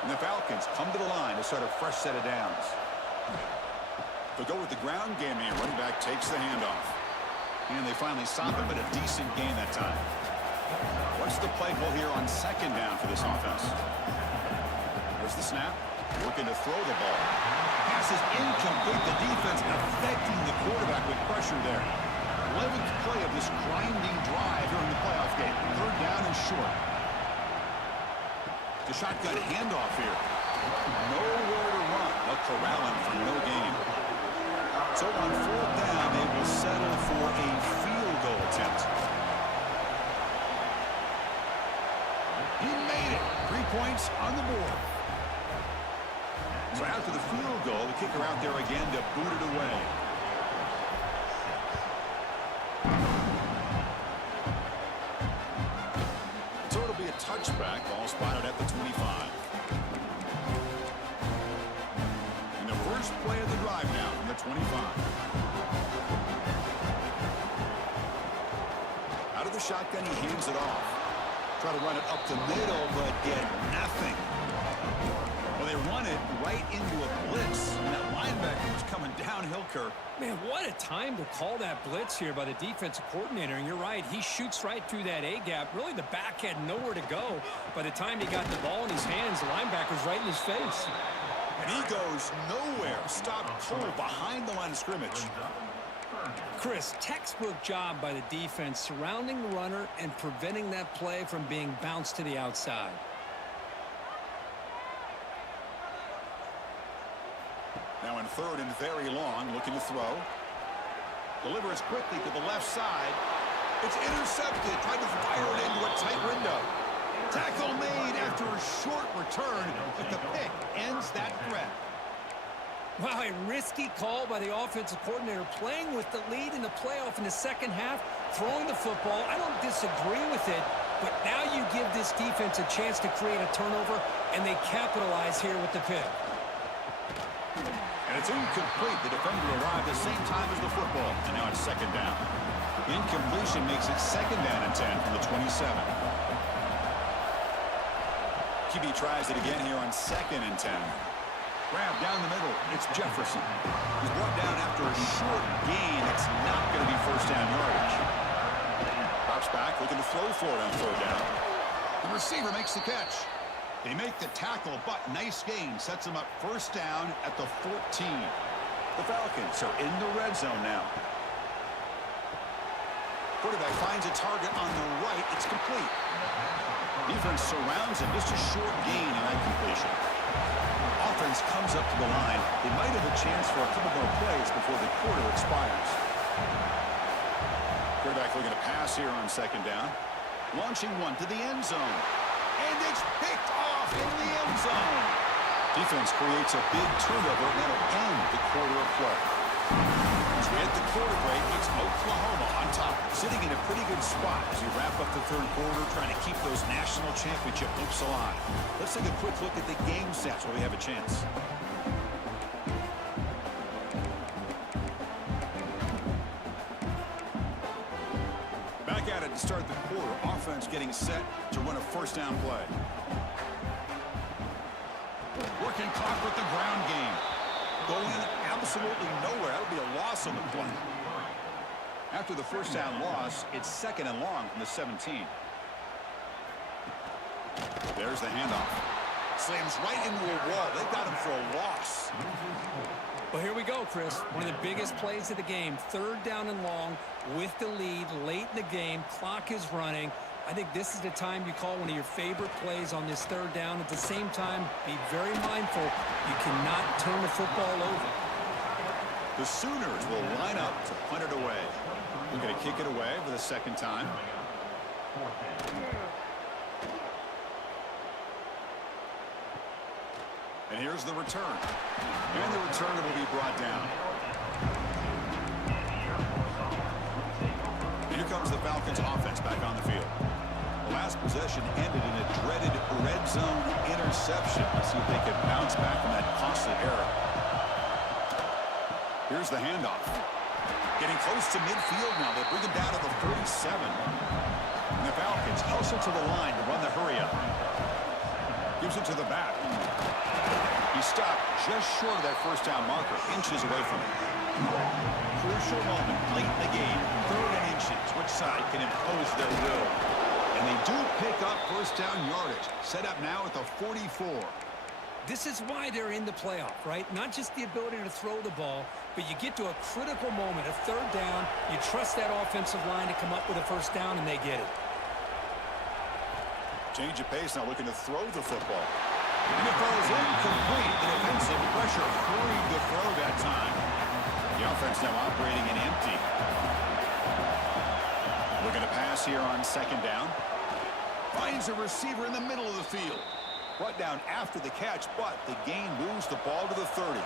And the Falcons come to the line to start a fresh set of downs. They'll go with the ground game here. Running back takes the handoff. And they finally stop him, but a decent gain that time. What's the play call here on second down for this offense? There's the snap. Looking to throw the ball. Pass is incomplete. The defense affecting the quarterback with pressure there. 11th play of this grinding drive during the playoff game. Third down and short. The shotgun handoff here. Nowhere to run. They'll corral him for no gain. So on fourth down, they will settle for a field goal attempt. He made it. 3 points on the board. So after the field goal, the kicker out there again to boot it away. So it'll be a touchback. Ball spotted at the 25. And the first play of the drive now from the 25. Out of the shotgun, he hands it off. Try to run it up the middle, but get nothing. Well, they run it right into a blitz, and that linebacker was coming downhill, Kirk. Man, what a time to call that blitz here by the defensive coordinator. And you're right, he shoots right through that A-gap. Really, the back had nowhere to go. By the time he got the ball in his hands, the linebacker's right in his face. And he goes nowhere. Stopped cold behind the line of scrimmage. Chris, textbook job by the defense surrounding the runner and preventing that play from being bounced to the outside. Now in third and very long, looking to throw. Delivers quickly to the left side. It's intercepted. Tried to fire it into a tight window. Tackle made after a short return, but the pick ends that threat. Wow, a risky call by the offensive coordinator, playing with the lead in the playoff in the second half, throwing the football. I don't disagree with it, but now you give this defense a chance to create a turnover, and they capitalize here with the pick. And it's incomplete. The defender arrived the same time as the football, and now it's second down. Incompletion makes it second down and 10 from the 27. QB tries it again here on second and 10. Grab down the middle. It's Jefferson. He's brought down after a short gain. It's not going to be first down yardage. Drops back, looking to throw for it on third down. The receiver makes the catch. They make the tackle, but nice gain. Sets them up first down at the 14. The Falcons are in the red zone now. Quarterback finds a target on the right. It's complete. Defense surrounds him. Just a short gain in that completion. Offense comes up to the line. They might have a chance for a couple more plays before the quarter expires. Quarterback looking to pass here on second down. Launching one to the end zone. And it's picked off in the end zone. Defense creates a big turnover, and that'll end the quarter of play. As we hit the quarter break, it's Oklahoma on top, sitting in a pretty good spot as we wrap up the third quarter, trying to keep those national championship hopes alive. Let's take a quick look at the game stats while we have a chance. Back at it to start the quarter. Offense getting set to run a first down play. Working clock with the ground game. Going absolutely nowhere. That would be a loss on the play. After the first down loss, it's second and long from the 17. There's the handoff. Slams right into a wall. They got him for a loss. Well, here we go, Chris. One of the biggest plays of the game. Third down and long with the lead late in the game. Clock is running. I think this is the time you call one of your favorite plays on this third down. At the same time, be very mindful. You cannot turn the football over. The Sooners will line up to punt it away. We're going to kick it away for the second time. And here's the return. And the return will be brought down. Here comes the Falcons offense back on the field. The last possession ended in a dreaded red zone interception. Let's see if they can bounce back from that costly error. Here's the handoff. Getting close to midfield now. They bring him down to the 47. And the Falcons hustle to the line to run the hurry up. Gives it to the back. He stopped just short of that first down marker, inches away from it. Crucial moment late in the game. Third and inches. Which side can impose their will? And they do pick up first down yardage. Set up now at the 44. This is why they're in the playoff, right? Not just the ability to throw the ball, but you get to a critical moment, a third down. You trust that offensive line to come up with a first down, and they get it. Change of pace now, looking to throw the football. And it falls incomplete. The defensive pressure free to throw that time. The offense now operating in empty. Looking to pass here on second down. Finds a receiver in the middle of the field. Brought down after the catch, but the gain moves the ball to the 30.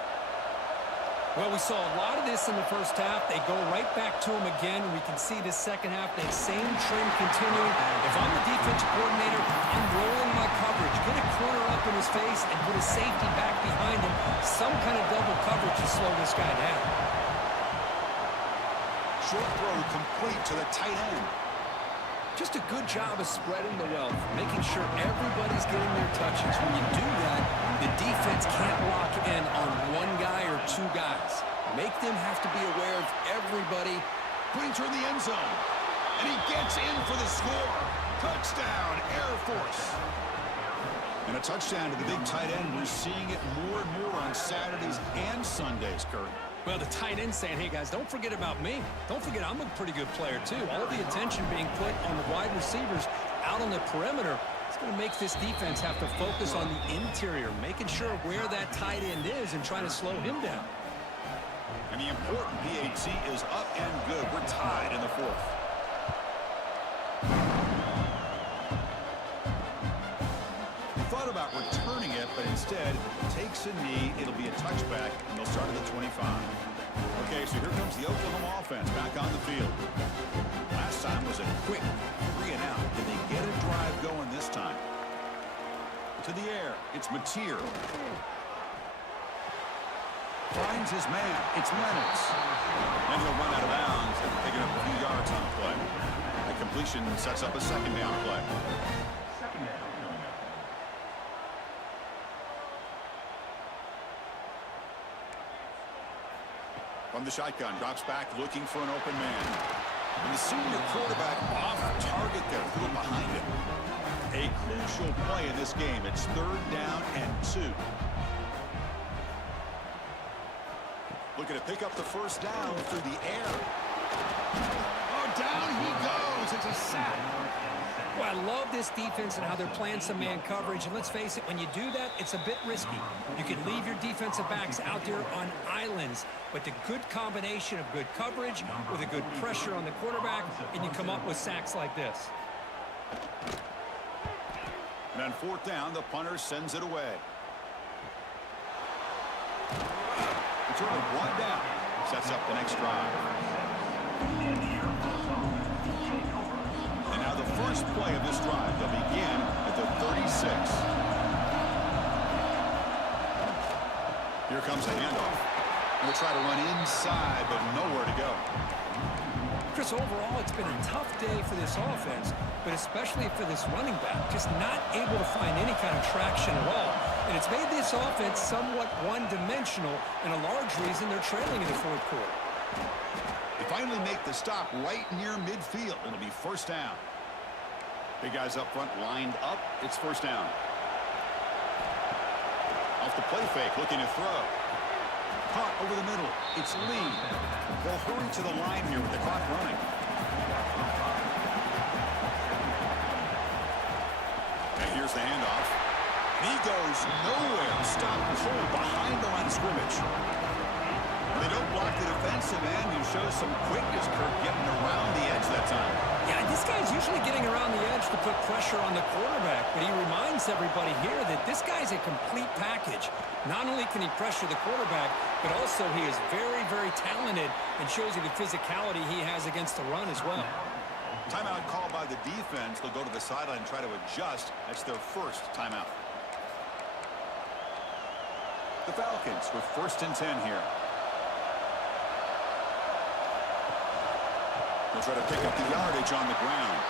Well, we saw a lot of this in the first half. They go right back to him again, and we can see the second half, that same trend continuing. If I'm the defensive coordinator, I'm rolling my coverage. Get a corner up in his face and put a safety back behind him. Some kind of double coverage to slow this guy down. Short throw complete to the tight end. Just a good job of spreading the wealth, making sure everybody's getting their touches. When you do that, the defense can't lock in on one guy or two guys. Make them have to be aware of everybody. Brings her in the end zone. And he gets in for the score. Touchdown, Air Force. And a touchdown to the big tight end. We're seeing it more and more on Saturdays and Sundays, Kurt. Well, the tight end saying, hey, guys, don't forget about me. Don't forget I'm a pretty good player, too. All the attention being put on the wide receivers out on the perimeter. It's going to make this defense have to focus on the interior, making sure where that tight end is and trying to slow him down. And the important PAT is up and good. We're tied in the fourth. Thought about returning it, but instead takes a knee. It'll be a touchback, and they'll start at the 25. Okay, so here comes the Oklahoma offense back on the field. Last time was a quick 3 and out. Did they get a drive going this time? To the air, it's Mateer. Finds his man. It's Lennox. And he'll run out of bounds after picking up a few yards on the play. The completion sets up a second down play. From the shotgun, drops back, looking for an open man. And the senior quarterback off target there, threw it behind him. A crucial play in this game. It's third down and 2. Looking to pick up the first down through the air. Oh, down he goes. It's a sack. Well, I love this defense and how they're playing some man coverage. And let's face it, when you do that, it's a bit risky. You can leave your defensive backs out there on islands. But the good combination of good coverage with a good pressure on the quarterback, and you come up with sacks like this. And on fourth down, the punter sends it away. Return of one down. Sets up the next drive. And now the first play of this drive. They'll begin at the 36. Here comes a handoff. They'll try to run inside, but nowhere to go. Chris, overall, it's been a tough day for this offense, but especially for this running back. Just not able to find any kind of traction at all. And it's made this offense somewhat one-dimensional, and a large reason they're trailing in the fourth quarter. They finally make the stop right near midfield. It'll be first down. Big guys up front lined up. It's first down. Off the play fake, looking to throw. Caught over the middle. It's Lee. They'll hurry to the line here with the clock running. And here's the handoff. And he goes nowhere. Stop cold behind the line of scrimmage. They don't block the defensive end. He shows some quickness, Kirk, getting around the edge that time. Yeah, this guy's usually getting around the edge to put pressure on the quarterback, but he reminds everybody here that this guy's a complete package. Not only can he pressure the quarterback, but also he is very, very talented and shows you the physicality he has against the run as well. Timeout called by the defense. They'll go to the sideline and try to adjust. That's their first timeout. The Falcons with 1st and 10 here. They'll try to pick up the yardage on the ground.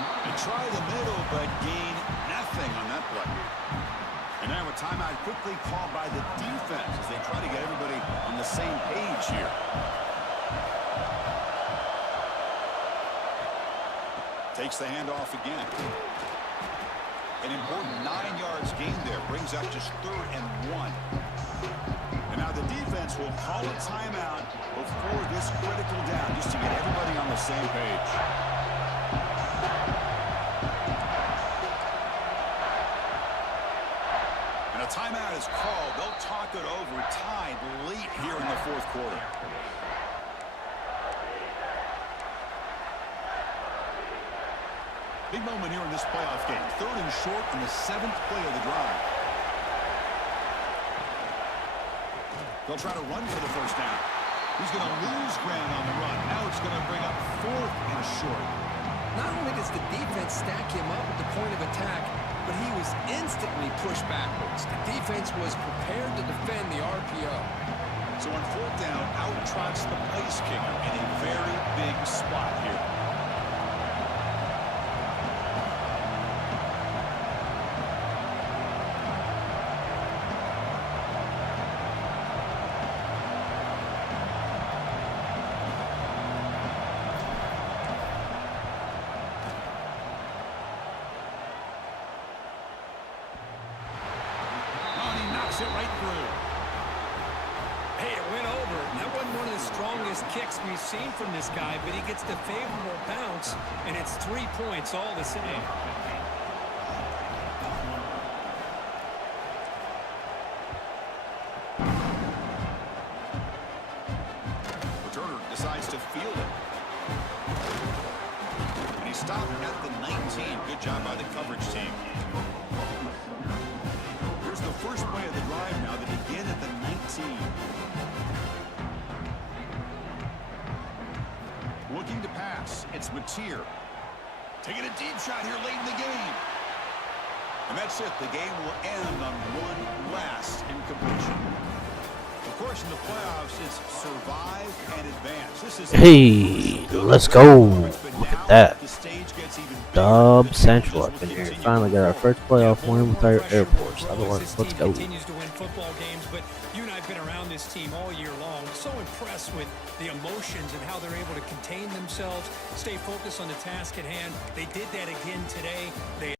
And try the middle, but gain nothing on that play. And now a timeout quickly called by the defense as they try to get everybody on the same page here. Takes the handoff again. An important 9 yards gain there. Brings up just 3rd and 1. And now the defense will call a timeout before this critical down, just to get everybody on the same page. And a timeout is called. They'll talk it over, tied late here in the fourth quarter. Big moment here in this playoff game. 3rd and short on the 7th play of the drive. They'll try to run for the first down. He's going to lose ground on the run. Now it's going to bring up 4th and short. Not only does the defense stack him up at the point of attack, but he was instantly pushed backwards. The defense was prepared to defend the RPO. So on 4th down, out trots the place kicker in a very big spot here. It right through. Hey, it went over. That wasn't one of the strongest kicks we've seen from this guy, but he gets the favorable bounce, and it's 3 points all the same. Returner decides to field it. And he stopped at the 19. Good job by the coverage team. The first play of the drive now. They begin at the 19. Looking to pass. It's Mateer. Taking a deep shot here late in the game. And that's it. The game will end on one last incompletion. Of course, in the playoffs, it's survive and advance. This is Hey, let's go. Look at that. Dub Central up in here. Finally got our first playoff win with our Air Force. Otherwise, let's go. Continues to win football games, but you and I have been around this team all year long. So impressed with the emotions and how they're able to contain themselves, stay focused on the task at hand. They did that again today. They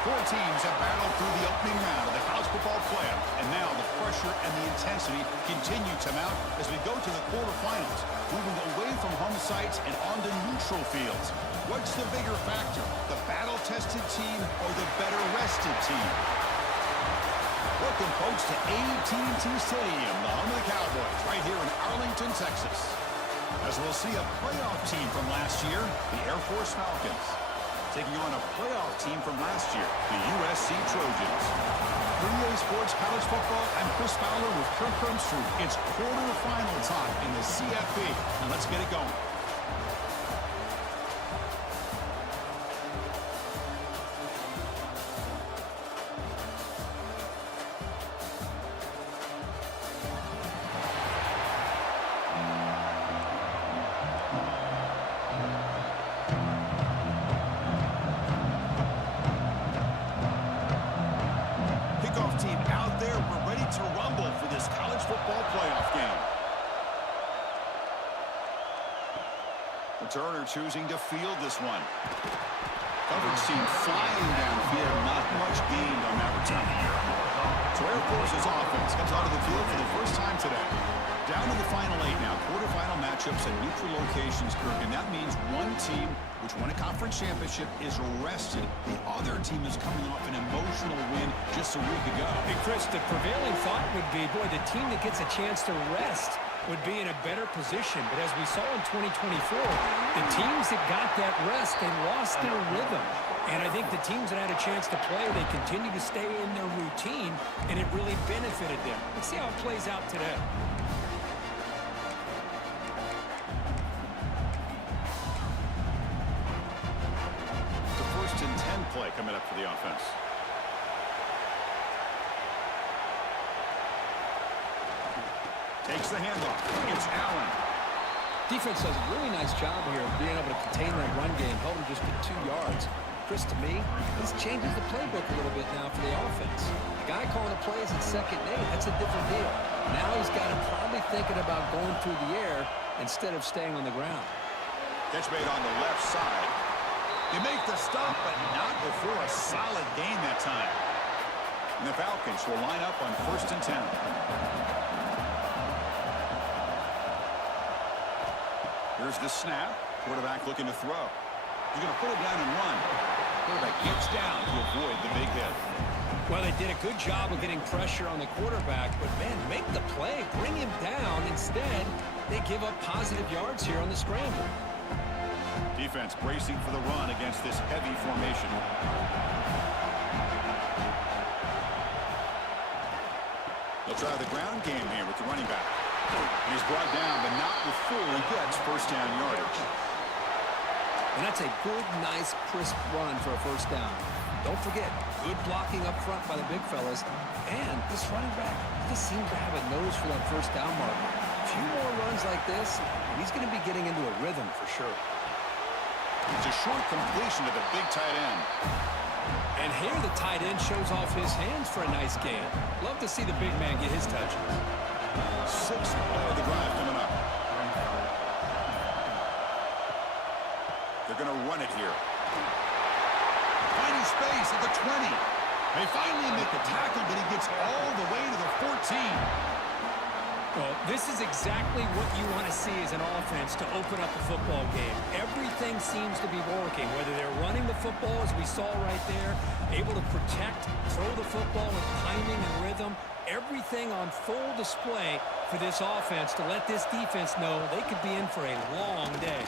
Four teams have battled through the opening round of the college football playoff, and now the pressure and the intensity continue to mount as we go to the quarterfinals, moving away from home sites and onto neutral fields. What's the bigger factor, the battle-tested team or the better-rested team? Welcome, folks, to AT&T Stadium, the home of the Cowboys, right here in Arlington, Texas. As we'll see a playoff team from last year, the Air Force Falcons, taking on a playoff team from last year, the USC Trojans. For EA Sports College Football, I'm Chris Fowler with Kirk Crumpster. It's quarterfinal time in the CFP, and let's get it going. Turner choosing to field this one. Coverage team flying downfield, not much gained on that return. So Air Force's offense comes out of the field for the first time today. Down to the final 8 now. Quarterfinal matchups at neutral locations, Kirk, and that means one team which won a conference championship is rested. The other team is coming off an emotional win just a week ago. Hey, Chris, the prevailing thought would be, boy, the team that gets a chance to rest would be in a better position. But as we saw in 2024, the teams that got that rest, they lost their rhythm. And I think the teams that had a chance to play, they continue to stay in their routine, and it really benefited them. Let's see how it plays out today. The 1st and 10 play coming up for the offense. Takes the handoff. It's Allen. Defense does a really nice job here of being able to contain that run game, held him just to 2 yards. Chris, to me, this changes the playbook a little bit now for the offense. The guy calling the plays at 2nd and 8, that's a different deal. Now he's got him probably thinking about going through the air instead of staying on the ground. Catch made on the left side. They make the stop, but not before a solid gain that time. And the Falcons will line up on 1st and 10. Here's the snap. Quarterback looking to throw. He's going to pull it down and run. Quarterback gets down to avoid the big hit. Well, they did a good job of getting pressure on the quarterback, but, man, make the play. Bring him down. Instead, they give up positive yards here on the scramble. Defense bracing for the run against this heavy formation. They'll try the ground game here with the running back. And he's brought down, but not before he gets first down yardage. And that's a good, nice, crisp run for a first down. Don't forget, good blocking up front by the big fellas. And this running back just seems to have a nose for that first down marker. A few more runs like this, he's going to be getting into a rhythm for sure. It's a short completion to the big tight end. And here the tight end shows off his hands for a nice gain. Love to see the big man get his touches. 6th play of the drive coming up. They're going to run it here. Finding space at the 20. They finally make the tackle, but he gets all the way to the 14. Well, this is exactly what you want to see as an offense to open up a football game. Everything seems to be working, whether they're running the football, as we saw right there, able to protect, throw the football with timing and rhythm. Everything on full display for this offense to let this defense know they could be in for a long day.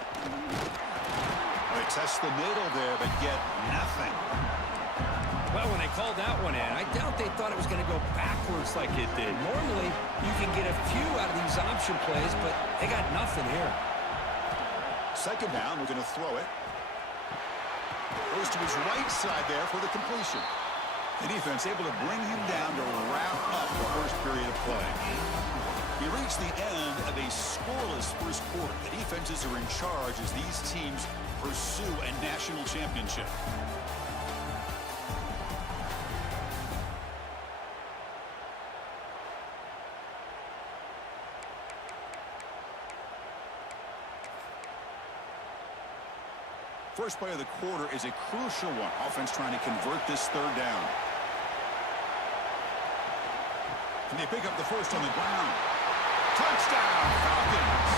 They test the middle there, but get nothing. Well, when they called that one in, I doubt they thought it was going to go backwards like it did. Normally, you can get a few out of these option plays, but they got nothing here. 2nd down, we're going to throw it. Goes to his right side there for the completion. The defense able to bring him down to wrap up the first period of play. We reach the end of a scoreless first quarter. The defenses are in charge as these teams pursue a national championship. First play of the quarter is a crucial one. Offense trying to convert this third down. Can they pick up the first on the ground? Touchdown, Falcons,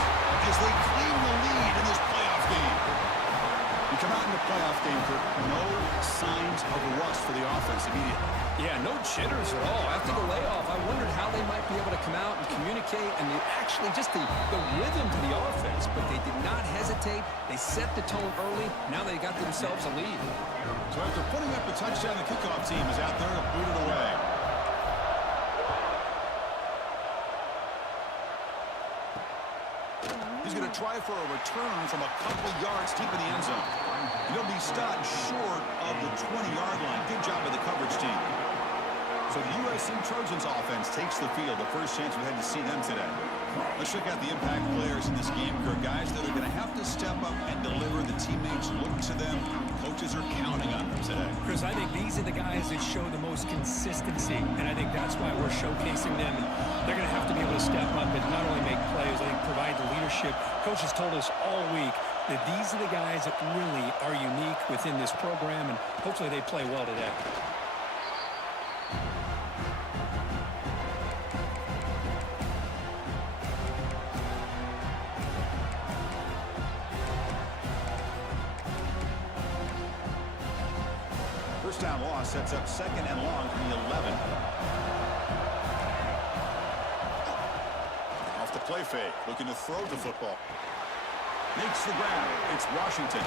as they claim the lead in this playoff game. You come out in the playoff game for no signs of rust for the offense immediately. Yeah, no jitters at all. After the layoff, I wondered how they might be able to come out and communicate and actually just the rhythm to the offense. But they did not hesitate. They set the tone early. Now they got themselves a lead. So after putting up the touchdown, the kickoff team is out there to boot it away. He's going to try for a return from a couple yards deep in the end zone. He'll be stopped short of the 20-yard line. Good job by the coverage team. So the USC Trojans offense takes the field. The first chance we had to see them today. Let's check out the impact players in this game, Kirk. Guys that are going to have to step up and deliver. The teammates look to them. Coaches are counting on them today. Chris, I think these are the guys that show the most consistency, and I think that's why we're showcasing them. And they're going to have to be able to step up and not only make plays, I think provide the leadership. Coaches told us all week that these are the guys that really are unique within this program, and hopefully they play well today. First down loss sets up second and long from the 11. Off the play fake, looking to throw the football. Makes the grab. It's Washington.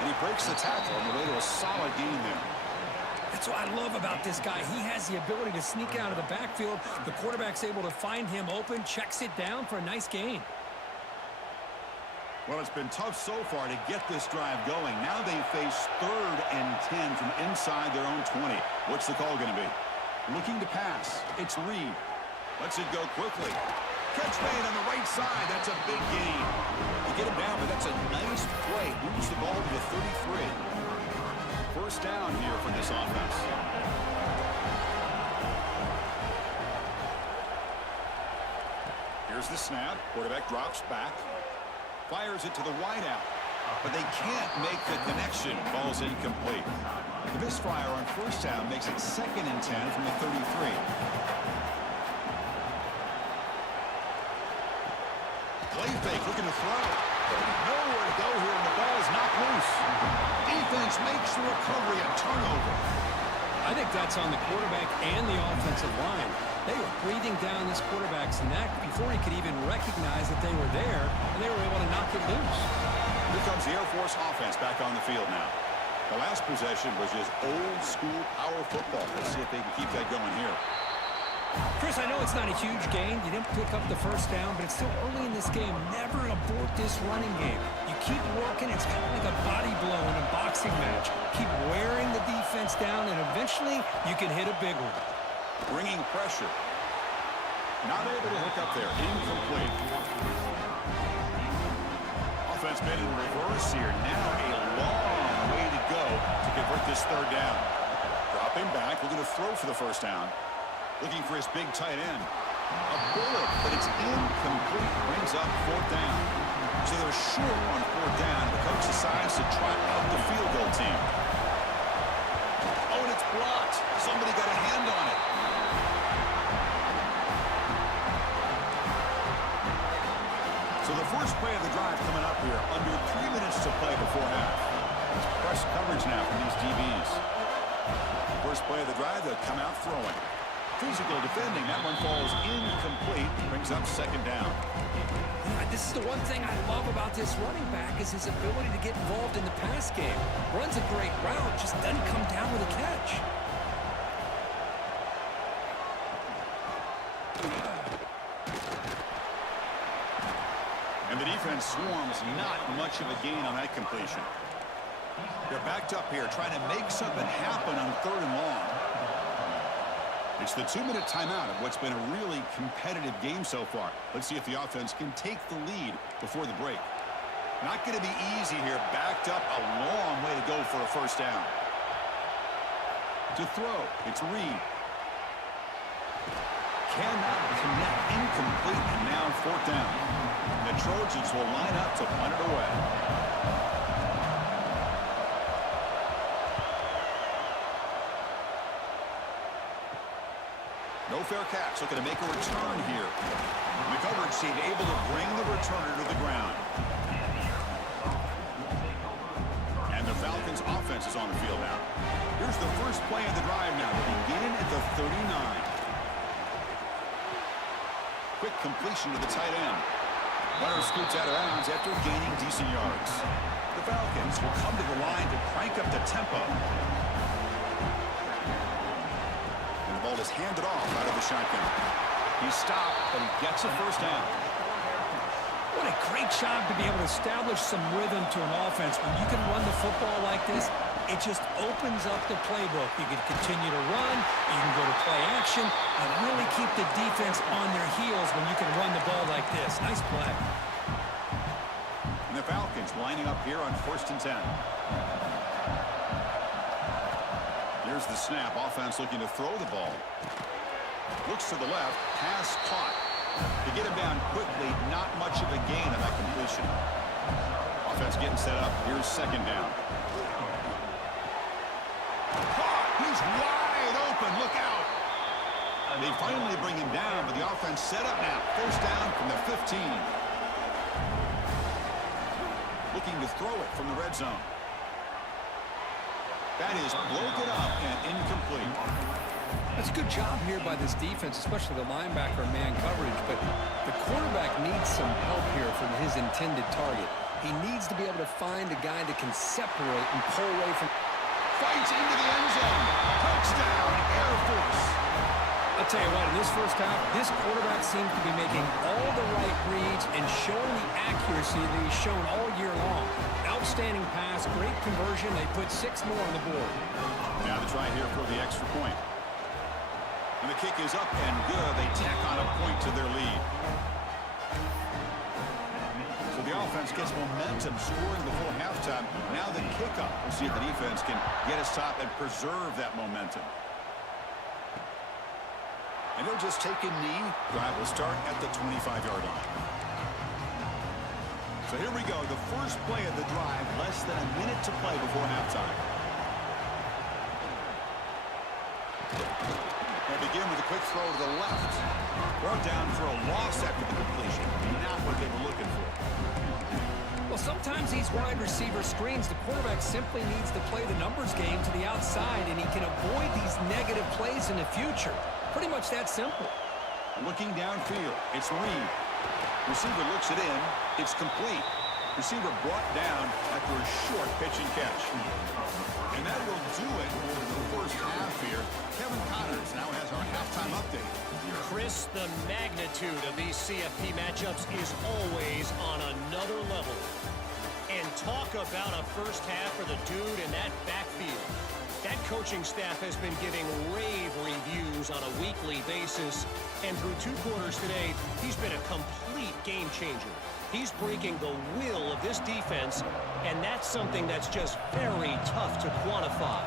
And he breaks the tackle on the way to a solid gain there. That's what I love about this guy. He has the ability to sneak out of the backfield. The quarterback's able to find him open, checks it down for a nice gain. Well, it's been tough so far to get this drive going. Now they face 3rd and 10 from inside their own 20. What's the call going to be? Looking to pass. It's Reed. Lets it go quickly. Catch made on the right side. That's a big gain. You get him down, but that's a nice play. Moves the ball to the 33. First down here for this offense. Here's the snap. Quarterback drops back. Fires it to the wideout, but they can't make the connection. Ball's incomplete. The misfire on first down makes it 2nd and 10 from the 33. Play fake, looking to throw. Nowhere to go here, and the ball is knocked loose. Defense makes the recovery a turnover. I think that's on the quarterback and the offensive line. They were breathing down this quarterback's neck before he could even recognize that they were there, and they were able to knock it loose. Here comes the Air Force offense back on the field now. The last possession was just old-school power football. Let's see if they can keep that going here. Chris, I know it's not a huge gain. You didn't pick up the first down, but it's still early in this game. Never abort this running game. You keep working. It's kind of like a body blow in a boxing match. Keep wearing the defense down, and eventually you can hit a big one. Bringing pressure. Not able to hook up there. Incomplete. Offense been in reverse here. Now a long way to go to convert this third down. Dropping back. Looking to throw for the first down. Looking for his big tight end. A bullet, but it's incomplete. Brings up 4th down. So they're short on 4th down. The coach decides to trot out the field goal team. Oh, and it's blocked. Somebody got a hand on it. So the first play of the drive coming up here. Under 3 minutes to play before half. It's press coverage now from these DBs. First play of the drive, they'll come out throwing. Physical defending. That one falls incomplete. Brings up 2nd down. This is the one thing I love about this running back is his ability to get involved in the pass game. Runs a great route, just doesn't come down with a catch. And the defense swarms. Not much of a gain on that completion. They're backed up here trying to make something happen on 3rd and long. It's the 2-minute timeout of what's been a really competitive game so far. Let's see if the offense can take the lead before the break. Not going to be easy here. Backed up a long way to go for a first down. To throw, it's Reed. Cannot connect. Incomplete, and now 4th down. The Trojans will line up to punt it away. No fair catch. Looking to make a return here. The coverage team able to bring the returner to the ground. And the Falcons offense is on the field now. Here's the first play of the drive now. They begin at the 39. Quick completion to the tight end. Runner scoots out of bounds after gaining decent yards. The Falcons will come to the line to crank up the tempo. And the ball is handed off out of the shotgun. He's stopped, but he gets a first down. What a great job to be able to establish some rhythm to an offense. When you can run the football like this, it just opens up the playbook. You can continue to run, you can go to play action, and really keep the defense on their heels when you can run the ball like this. Nice play. And the Falcons lining up here on 1st and 10. Here's the snap. Offense looking to throw the ball. Looks to the left. Pass caught. To get him down quickly, not much of a gain on that completion. Offense getting set up. Here's 2nd down. Caught. He's wide open. Look out. They finally bring him down, but the offense set up now. 1st down from the 15. Looking to throw it from the red zone. That is broken up and incomplete. That's a good job here by this defense, especially the linebacker man coverage, but the quarterback needs some help here from his intended target. He needs to be able to find a guy that can separate and pull away from... Fights into the end zone. Touchdown, Air Force. I'll tell you what, in this first half, this quarterback seems to be making all the right reads and showing the accuracy that he's shown all year long. Outstanding pass, great conversion. They put 6 more on the board. Now the try here for the extra point. And the kick is up and good. They tack on a point to their lead. So the offense gets momentum scoring before halftime. Now the kickoff. We'll see if the defense can get a stop and preserve that momentum. And he'll just take a knee. Drive will start at the 25-yard line. So here we go. The first play of the drive. Less than a minute to play before halftime. They begin with a quick throw to the left. Brought down for a loss after the completion. Not what they were looking for. Well, sometimes these wide receiver screens, the quarterback simply needs to play the numbers game to the outside, and he can avoid these negative plays in the future. Pretty much that simple. Looking downfield, it's Reed. Receiver looks it in. It's complete. Receiver brought down after a short pitch and catch. And that will do it for the first half here. Kevin Connors now has our halftime update. Chris, the magnitude of these CFP matchups is always on another level. And talk about a first half for the dude in that backfield. That coaching staff has been giving rave reviews on a weekly basis. And through 2 quarters today, he's been a complete game changer. He's breaking the will of this defense, and that's something that's just very tough to quantify.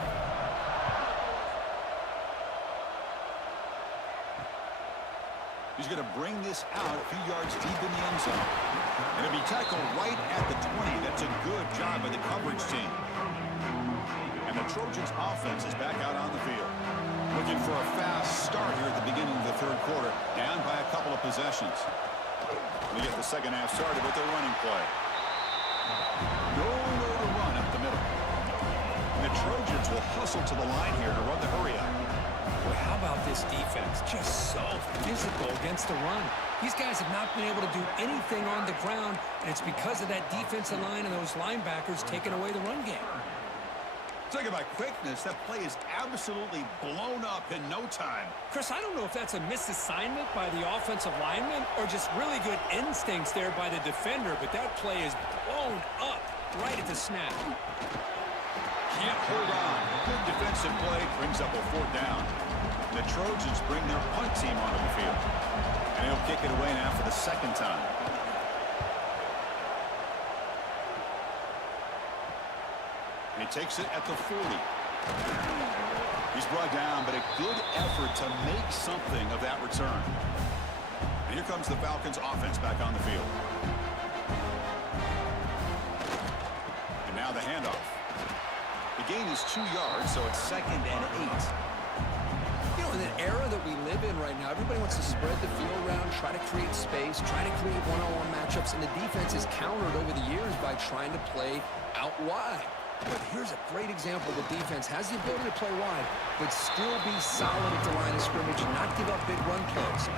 He's going to bring this out a few yards deep in the end zone. And it'll be tackled right at the 20. That's a good job by the coverage team. And the Trojans' offense is back out on the field. Looking for a fast start here at the beginning of the 3rd quarter. Down by a couple of possessions. They get the second half started with their running play. Nowhere to run up the middle. And the Trojans will hustle to the line here to run the hurry up. Boy, how about this defense? Just so physical against the run. These guys have not been able to do anything on the ground, and it's because of that defensive line and those linebackers taking away the run game. Talking about quickness, that play is absolutely blown up in no time. Chris, I don't know if that's a misassignment by the offensive lineman or just really good instincts there by the defender, but that play is blown up right at the snap. Can't hold on. Good defensive play brings up a 4th down. The Trojans bring their punt team onto the field. And he'll kick it away now for the 2nd time. And he takes it at the 40. He's brought down, but a good effort to make something of that return. And here comes the Falcons offense back on the field. And now the handoff. The gain is 2 yards, so it's 2nd and 8. You know, in an era that we live in right now, everybody wants to spread the field around, try to create space, try to create one-on-one matchups, and the defense is countered over the years by trying to play out wide. But here's a great example. The defense has the ability to play wide, but still be solid at the line of scrimmage and not give up big run plays.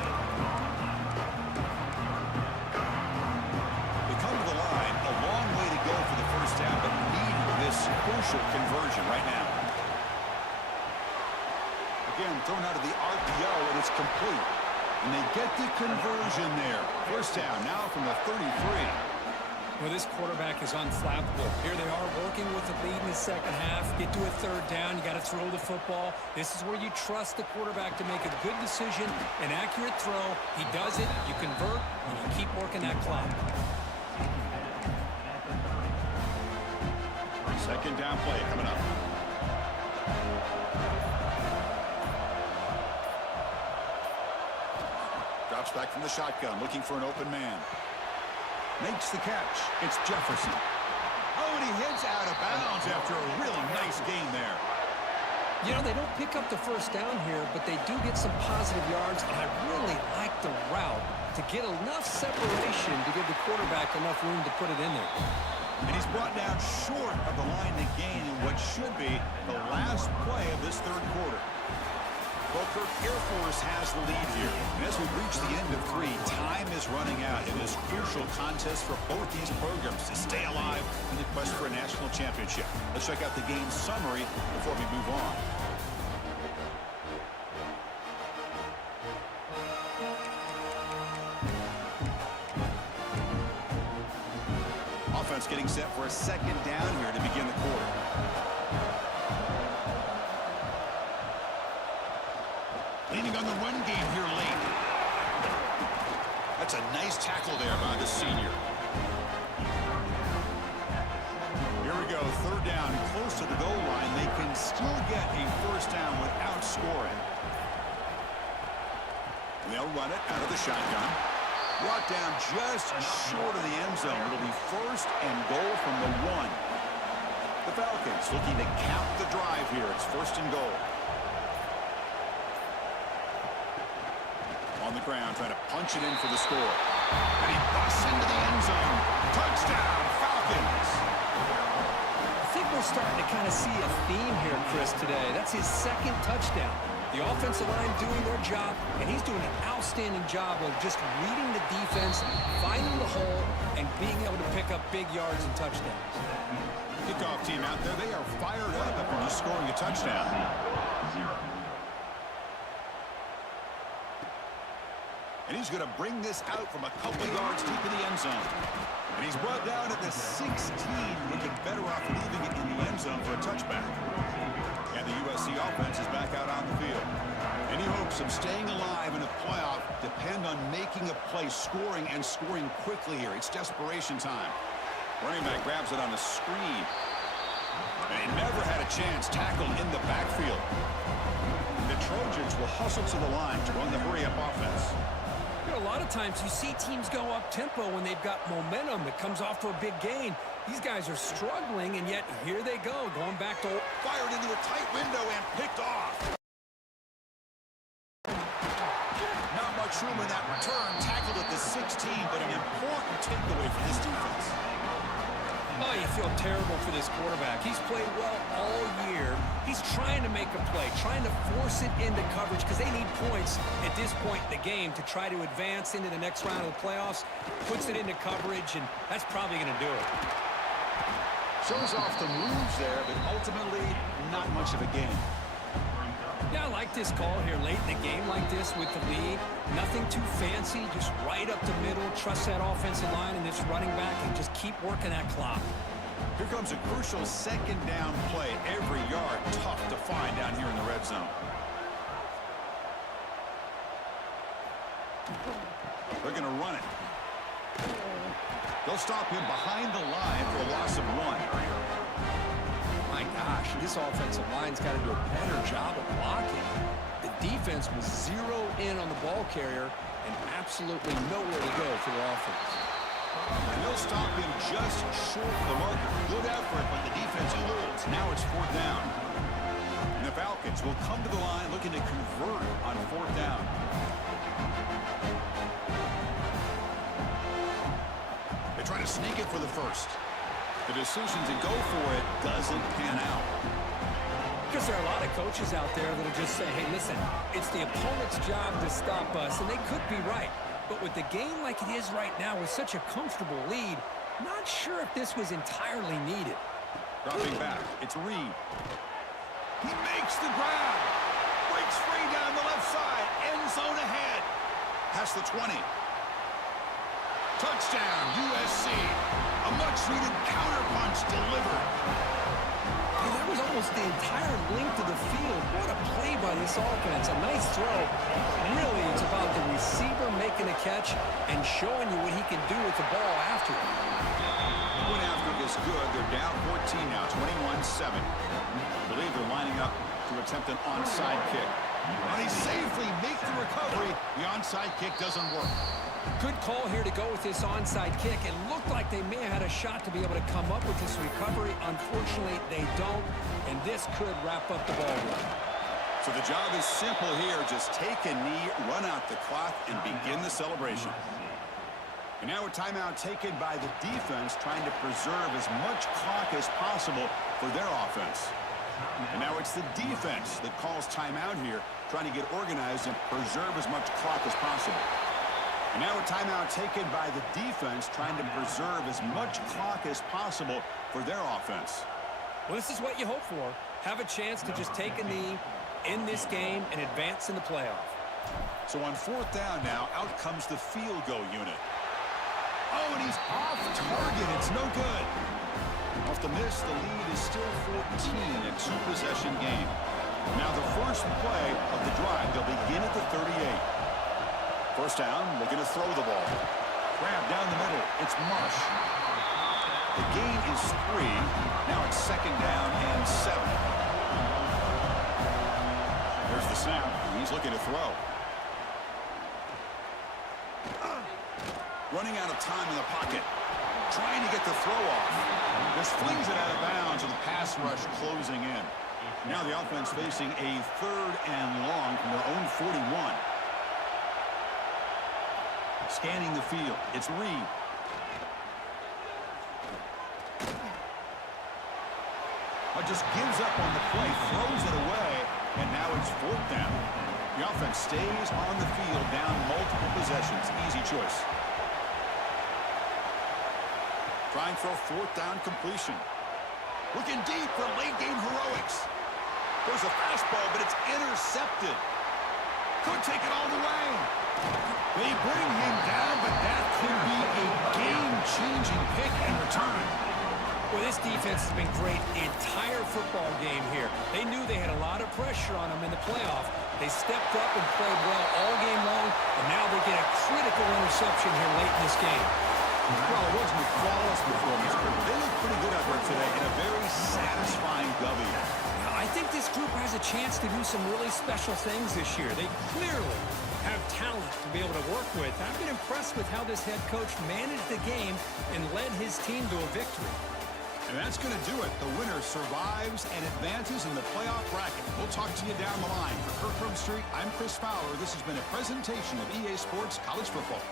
They come to the line, a long way to go for the first down, but need this crucial conversion right now. Again, thrown out of the RPO, and it's complete. And they get the conversion there. First down now from the 33. Well, this quarterback is unflappable. Here they are working with the lead in the second half. Get to a third down. You got to throw the football. This is where you trust the quarterback to make a good decision, an accurate throw. He does it. You convert, and you keep working that clock. Second down play coming up. Drops back from the shotgun, looking for an open man. Makes the catch. It's Jefferson. Oh, and he heads out of bounds after a really nice gain there. You know, they don't pick up the first down here, but they do get some positive yards, and I really like the route to get enough separation to give the quarterback enough room to put it in there. And he's brought down short of the line to gain in what should be the last play of this third quarter. Well, Kirk, Air Force has the lead here. And as we reach the end of 3, time is running out in this crucial contest for both these programs to stay alive in the quest for a national championship. Let's check out the game summary before we move on. Offense getting set for a second down here to begin the quarter. Leaning on the run game here late. That's a nice tackle there by the senior. Here we go, third down, close to the goal line. They can still get a first down without scoring. They'll run it out of the shotgun. Brought down just short of the end zone. It'll be first and goal from the 1. The Falcons looking to cap the drive here. It's first and goal. On the ground, trying to punch it in for the score. And he busts into the end zone. Touchdown, Falcons! I think we're starting to kind of see a theme here, Chris, today. That's his second touchdown. The offensive line doing their job, and he's doing an outstanding job of just reading the defense, finding the hole, and being able to pick up big yards and touchdowns. Kickoff team out there, they are fired up after just scoring a touchdown. And he's going to bring this out from a couple yards deep in the end zone. And he's brought down at the 16, looking better off leaving it in the end zone for a touchback. And the USC offense is back out on the field. Any hopes of staying alive in a playoff depend on making a play, scoring, and scoring quickly here. It's desperation time. Running back grabs it on the screen. And he never had a chance tackled in the backfield. And the Trojans will hustle to the line to run the hurry-up offense. You know, a lot of times you see teams go up-tempo when they've got momentum. It comes off for a big gain. These guys are struggling, and yet here they go, going back to... Fired into a tight window and picked off. Not much room in that return. Tackled at the 16, but an important takeaway for this defense. Oh, you feel terrible for this quarterback. He's played well all year. He's trying to make a play, trying to force it into coverage because they need points at this point in the game to try to advance into the next round of the playoffs. Puts it into coverage, and that's probably going to do it. Shows off the moves there, but ultimately not much of a gain. Yeah, I like this call here late in the game like this with the lead. Nothing too fancy, just right up the middle. Trust that offensive line and this running back and just keep working that clock. Here comes a crucial second down play. Every yard tough to find down here in the red zone. They're going to run it. They'll stop him behind the line for a loss of 1. My gosh, this offensive line's got to do a better job of blocking. The defense was zeroed in on the ball carrier and absolutely nowhere to go for the offense. And they'll stop him just short of the marker. Good effort, but the defense holds. Now it's 4th down. And the Falcons offense will come to the line looking to convert on 4th down. They try to sneak it for the first. The decision to go for it doesn't pan out. Because there are a lot of coaches out there that'll just say, hey, listen, it's the opponent's job to stop us, and they could be right. But with the game like it is right now with such a comfortable lead, not sure if this was entirely needed. Dropping back, it's Reed. He makes the grab. Breaks free down the left side. End zone ahead. Past the 20. Touchdown, USC. A much-needed counterpunch delivered. Hey, that was almost the entire length of the field. What a play by this offense. A nice throw. Really, it's about the receiver making a catch and showing you what he can do with the ball after it. Point after is good. They're down 14 now, 21-7. I believe they're lining up to attempt an onside kick. And he safely makes the recovery. The onside kick doesn't work. Good call here to go with this onside kick. It looked like they may have had a shot to be able to come up with this recovery. Unfortunately, they don't, and this could wrap up the ball game. So the job is simple here. Just take a knee, run out the clock, and begin the celebration. And now a timeout taken by the defense, trying to preserve as much clock as possible for their offense. And now it's the defense that calls timeout here, trying to get organized and preserve as much clock as possible. And now a timeout taken by the defense, trying to preserve as much clock as possible for their offense. Well, this is what you hope for. Have a chance to just take a knee, end this game, and advance in the playoff. So on 4th down now, out comes the field goal unit. Oh, and he's off target. It's no good. Off the miss, the lead is still 14, a 2-possession game. Now the first play of the drive, they'll begin at the 38. First down, looking to throw the ball. Grab down the middle. It's Marsh. The gain is 3. Now it's 2nd down and 7. There's the snap. He's looking to throw. Running out of time in the pocket. Trying to get the throw off. Just flings it out of bounds with the pass rush closing in. Now the offense facing a 3rd and long from their own 41. Scanning the field. It's Reed. Just gives up on the play, throws it away, and now it's 4th down. The offense stays on the field, down multiple possessions. Easy choice. Trying for a 4th down completion. Looking deep for late-game heroics. There's a fastball, but it's intercepted. Could take it all the way. They bring him down, but that could be a game-changing pick and return. Well, this defense has been great the entire football game here. They knew they had a lot of pressure on them in the playoff. They stepped up and played well all game long, and now they get a critical interception here late in this game. Well, it wasn't a flawless performance, but they look pretty good out there today in a very satisfying W. Now, I think this group has a chance to do some really special things this year. They clearly have talent to be able to work with. I've been impressed with how this head coach managed the game and led his team to a victory. And that's going to do it. The winner survives and advances in the playoff bracket. We'll talk to you down the line. For Kirk Herbstreit, I'm Chris Fowler. This has been a presentation of EA Sports College Football.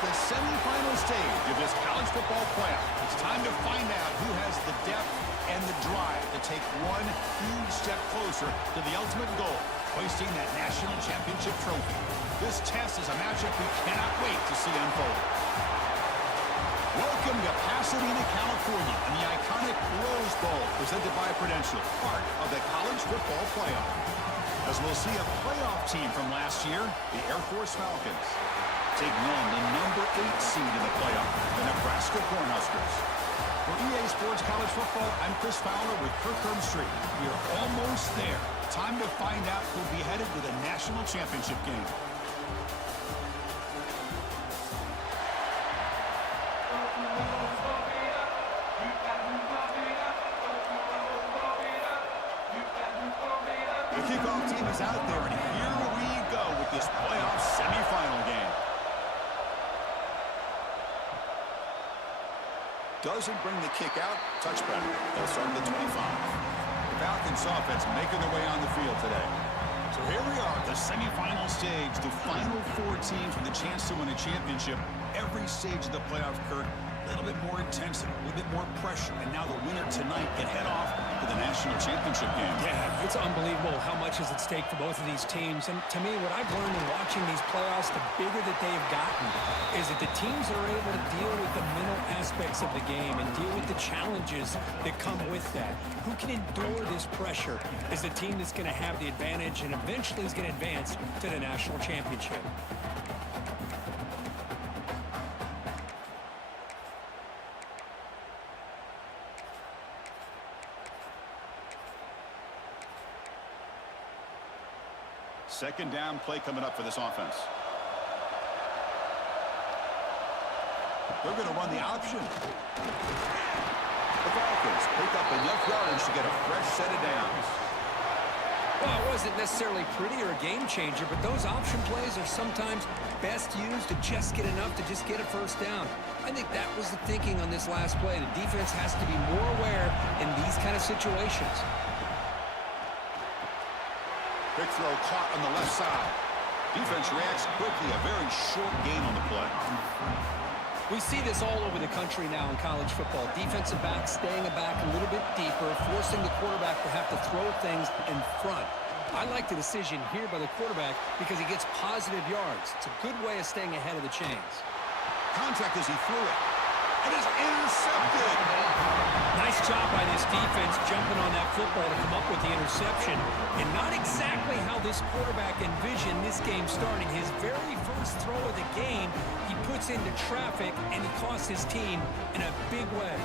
the semifinal stage of this college football playoff. It's time to find out who has the depth and the drive to take one huge step closer to the ultimate goal, hoisting that national championship trophy. This test is a matchup we cannot wait to see unfold. Welcome to Pasadena, California, and the iconic Rose Bowl presented by Prudential, part of the college football playoff. As we'll see a playoff team from last year, the Air Force Falcons, taking on the number 8 seed in the playoff, the Nebraska Cornhuskers. For EA Sports College Football, I'm Chris Fowler with Kirk Herbstreit. We are almost there. Time to find out who'll be headed to the national championship game. The kickoff team is out there, and here we go with this playoff semifinal game. Doesn't bring the kick out. Touchback. They'll start at the 25. The Falcons offense making their way on the field today. So here we are, the semifinal stage, the final 4 teams with a chance to win a championship. Every stage of the playoff, Kirk, a little bit more intensity, a little bit more pressure, and now the winner tonight can head off to the national championship game. Yeah, it's unbelievable how much is at stake for both of these teams. And to me, what I've learned in watching these playoffs, the bigger that they've gotten, is that the teams that are able to deal with the mental aspects of the game and deal with the challenges that come with that. Who can endure this pressure is the team that's going to have the advantage and eventually is going to advance to the national championship. Second down play coming up for this offense. They're going to run the option. The Falcons pick up enough yardage to get a fresh set of downs. Well, it wasn't necessarily pretty or a game changer, but those option plays are sometimes best used to just get enough to just get a first down. I think that was the thinking on this last play. The defense has to be more aware in these kind of situations. Quick throw caught on the left side. Defense reacts quickly. A very short gain on the play. We see this all over the country now in college football. Defensive backs staying back a little bit deeper, forcing the quarterback to have to throw things in front. I like the decision here by the quarterback because he gets positive yards. It's a good way of staying ahead of the chains. Contact as he threw it. It is intercepted. Nice job by this defense jumping on that football to come up with the interception. And not exactly how this quarterback envisioned this game starting. His very first throw of the game, he puts into traffic, and he costs his team in a big way.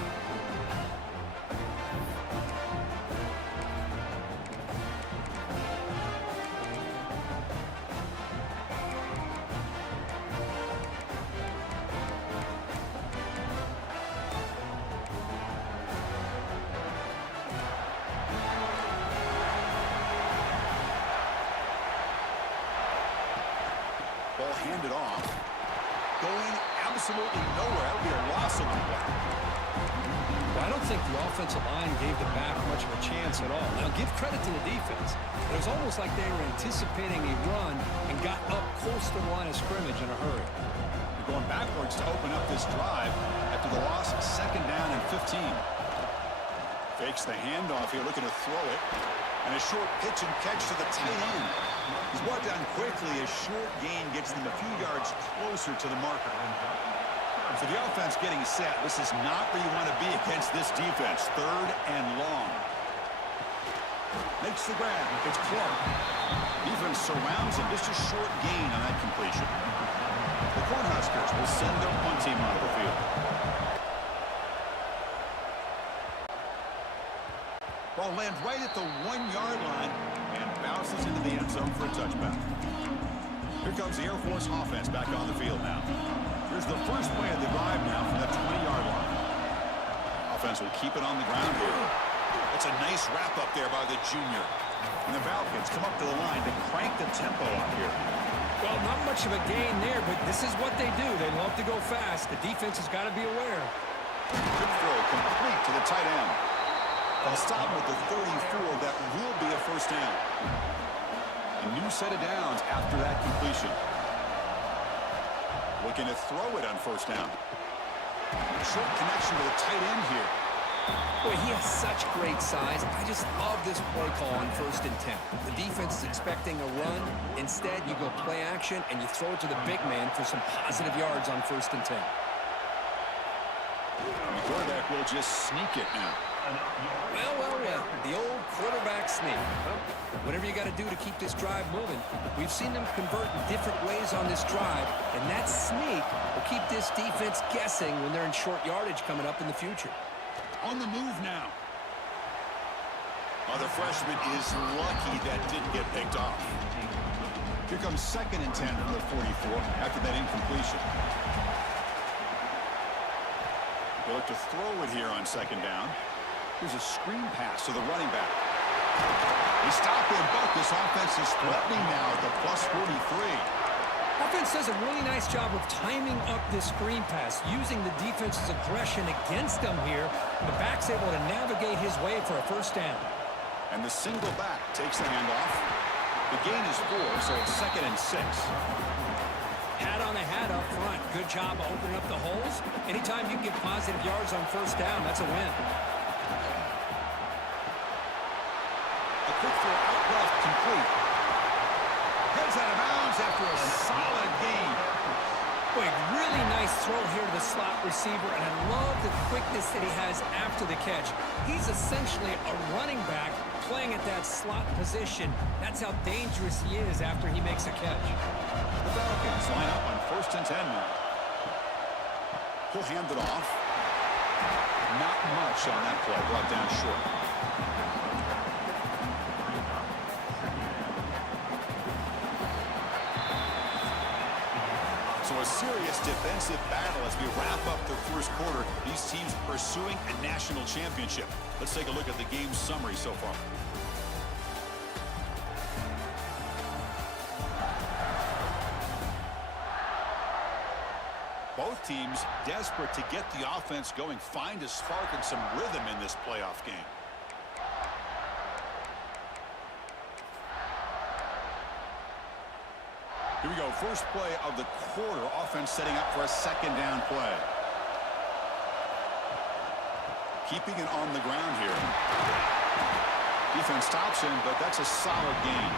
Ball handed off. Going absolutely nowhere. That'll be a loss of the play. Well, I don't think the offensive line gave the back much of a chance at all. Now, give credit to the defense. It was almost like they were anticipating a run and got up close to the line of scrimmage in a hurry. They're going backwards to open up this drive after the loss of 2nd down and 15. Fakes the handoff here, looking to throw it. And a short pitch and catch to the tight end. He's brought down quickly. A short gain gets them a few yards closer to the marker. So the offense getting set. This is not where you want to be against this defense. 3rd and long. Makes the grab. It's Clark. Defense surrounds him. Just a short gain on that completion. The Cornhuskers will send their punt team onto the field. Ball lands right at the 1-yard line and bounces into the end zone for a touchback. Here comes the Air Force offense back on the field now. Here's the first play of the drive now from the 20-yard line. Offense will keep it on the ground here. That's a nice wrap up there by the junior. And the Falcons come up to the line to crank the tempo up here. Well, not much of a gain there, but this is what they do. They love to go fast. The defense has got to be aware. Good throw complete to the tight end. They'll stop with the 34. That will be a first down. A new set of downs after that completion. Looking to throw it on first down. Short connection to the tight end here. Boy, he has such great size. I just love this play call on 1st and 10. The defense is expecting a run. Instead, you go play action, and you throw it to the big man for some positive yards on 1st and 10. And the quarterback will just sneak it now. Well. The old quarterback sneak. Well, whatever you got to do to keep this drive moving. We've seen them convert in different ways on this drive, and that sneak will keep this defense guessing when they're in short yardage coming up in the future. On the move now. Oh, the freshman is lucky that didn't get picked off. Here comes 2nd and 10 from the 44 after that incompletion. They look to throw it here on 2nd down. Here's a screen pass to the running back. They stop him, but this offense is threatening now at the +43. Offense does a really nice job of timing up this screen pass, using the defense's aggression against them here. The back's able to navigate his way for a 1st down. And the single back takes the handoff. The gain is 4, so it's 2nd and 6. Hat on a hat up front. Good job of opening up the holes. Anytime you can get positive yards on 1st down, that's a win. A quick throw out left, complete. Heads out of bounds after a solid gain. Boy, really nice throw here to the slot receiver, and I love the quickness that he has after the catch. He's essentially a running back playing at that slot position. That's how dangerous he is after he makes a catch. The Falcons line up on 1st and 10 now. He'll hand it off. Not much on that play, brought down short. So a serious defensive battle as we wrap up the 1st quarter. These teams pursuing a national championship. Let's take a look at the game's summary so far. Both teams desperate to get the offense going, find a spark and some rhythm in this playoff game. Here we go, first play of the quarter. Offense setting up for a 2nd down play. Keeping it on the ground here. Defense stops him, but that's a solid gain.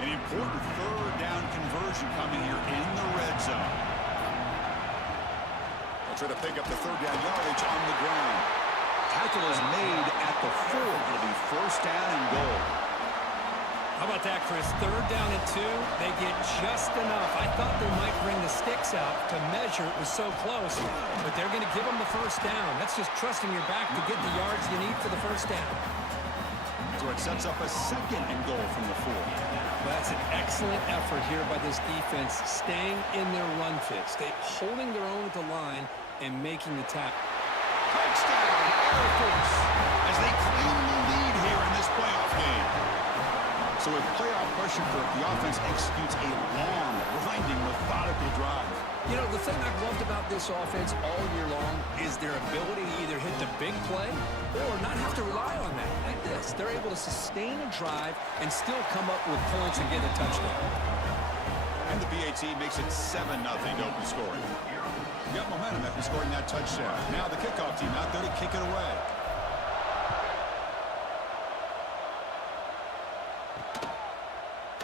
An important 3rd down conversion coming here in the red zone. They'll try to pick up the 3rd down yardage on the ground. Tackle is made at the 4. It'll be 1st down and goal. How about that, Chris? 3rd down and 2. They get just enough. I thought they might bring the sticks out to measure. It was so close, but they're going to give them the 1st down. That's just trusting your back to get the yards you need for the 1st down. So it sets up a 2nd and goal from the 4. Well, that's an excellent effort here by this defense, staying in their run fits. They holding their own at the line and making the tackle. Touchdown, Air Force, as they claim the lead here in this playoff game. So with playoff pressure, the offense executes a long, grinding, methodical drive. You know, the thing I've loved about this offense all year long is their ability to either hit the big play or not have to rely on that. Like this, they're able to sustain a drive and still come up with points and get a touchdown. And the BAT makes it 7-0 to open scoring. Got momentum after scoring that touchdown. Now the kickoff team out there to kick it away.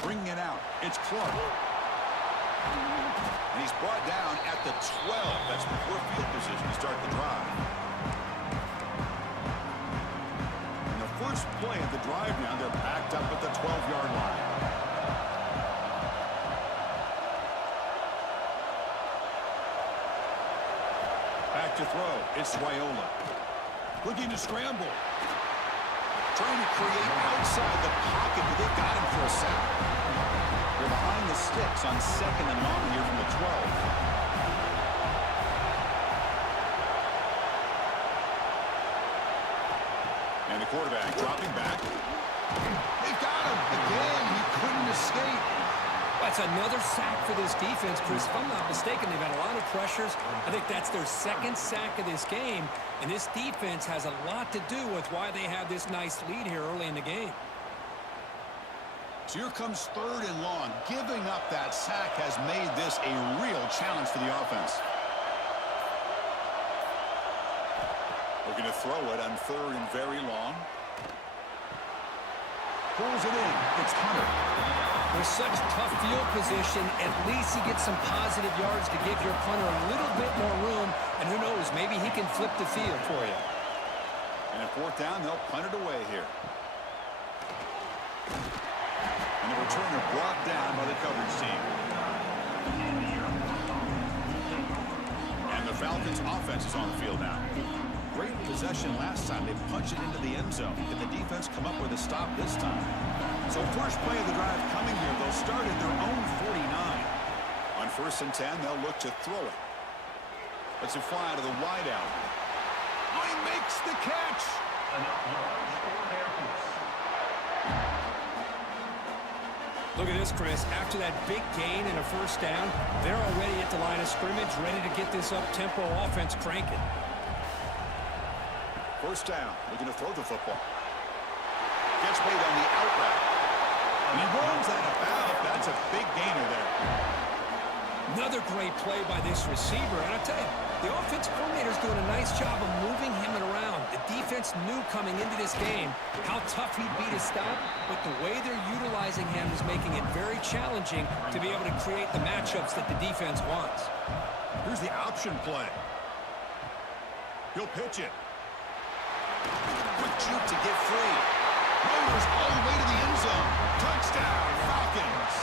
Bringing it out. It's Clark. And he's brought down at the 12. That's poor field position to start the drive. And the first play of the drive now, they're backed up at the 12-yard line. Back to throw. It's Raiola. Looking to scramble. Trying to create outside the pocket, but they've got him for a sack. They're behind the sticks on 2nd and long here from the 12. And the quarterback dropping back. They've got him. Again, he couldn't escape. That's another sack for this defense, Chris. If I'm not mistaken, they've had a lot of pressures. I think that's their 2nd sack of this game. And this defense has a lot to do with why they have this nice lead here early in the game. So here comes 3rd and long. Giving up that sack has made this a real challenge for the offense. Looking to throw it on 3rd and very long. Pulls it in. It's Hunter. With such tough field position, at least he gets some positive yards to give your punter a little bit more room. And who knows, maybe he can flip the field for you. And at 4th down, they'll punt it away here. And the returner brought down by the coverage team. And the Falcons' offense is on the field now. Great possession last time. They punched it into the end zone. Can the defense come up with a stop this time? So first play of the drive coming here. They'll start at their own 49. On 1st and 10, they'll look to throw it. Let's it fly to the wideout. Oh, he makes the catch. Look at this, Chris. After that big gain and a 1st down, they're already at the line of scrimmage, ready to get this up-tempo offense cranking. 1st down, looking to throw the football. Gets made on the out route. And he runs that about. That's a big gainer there. Another great play by this receiver. And I tell you, the offense coordinator's doing a nice job of moving him around. The defense knew coming into this game how tough he'd be to stop, but the way they're utilizing him is making it very challenging to be able to create the matchups that the defense wants. Here's the option play. He'll pitch it. Quick juke to get free. Motors all the way to the end zone. Touchdown, Falcons.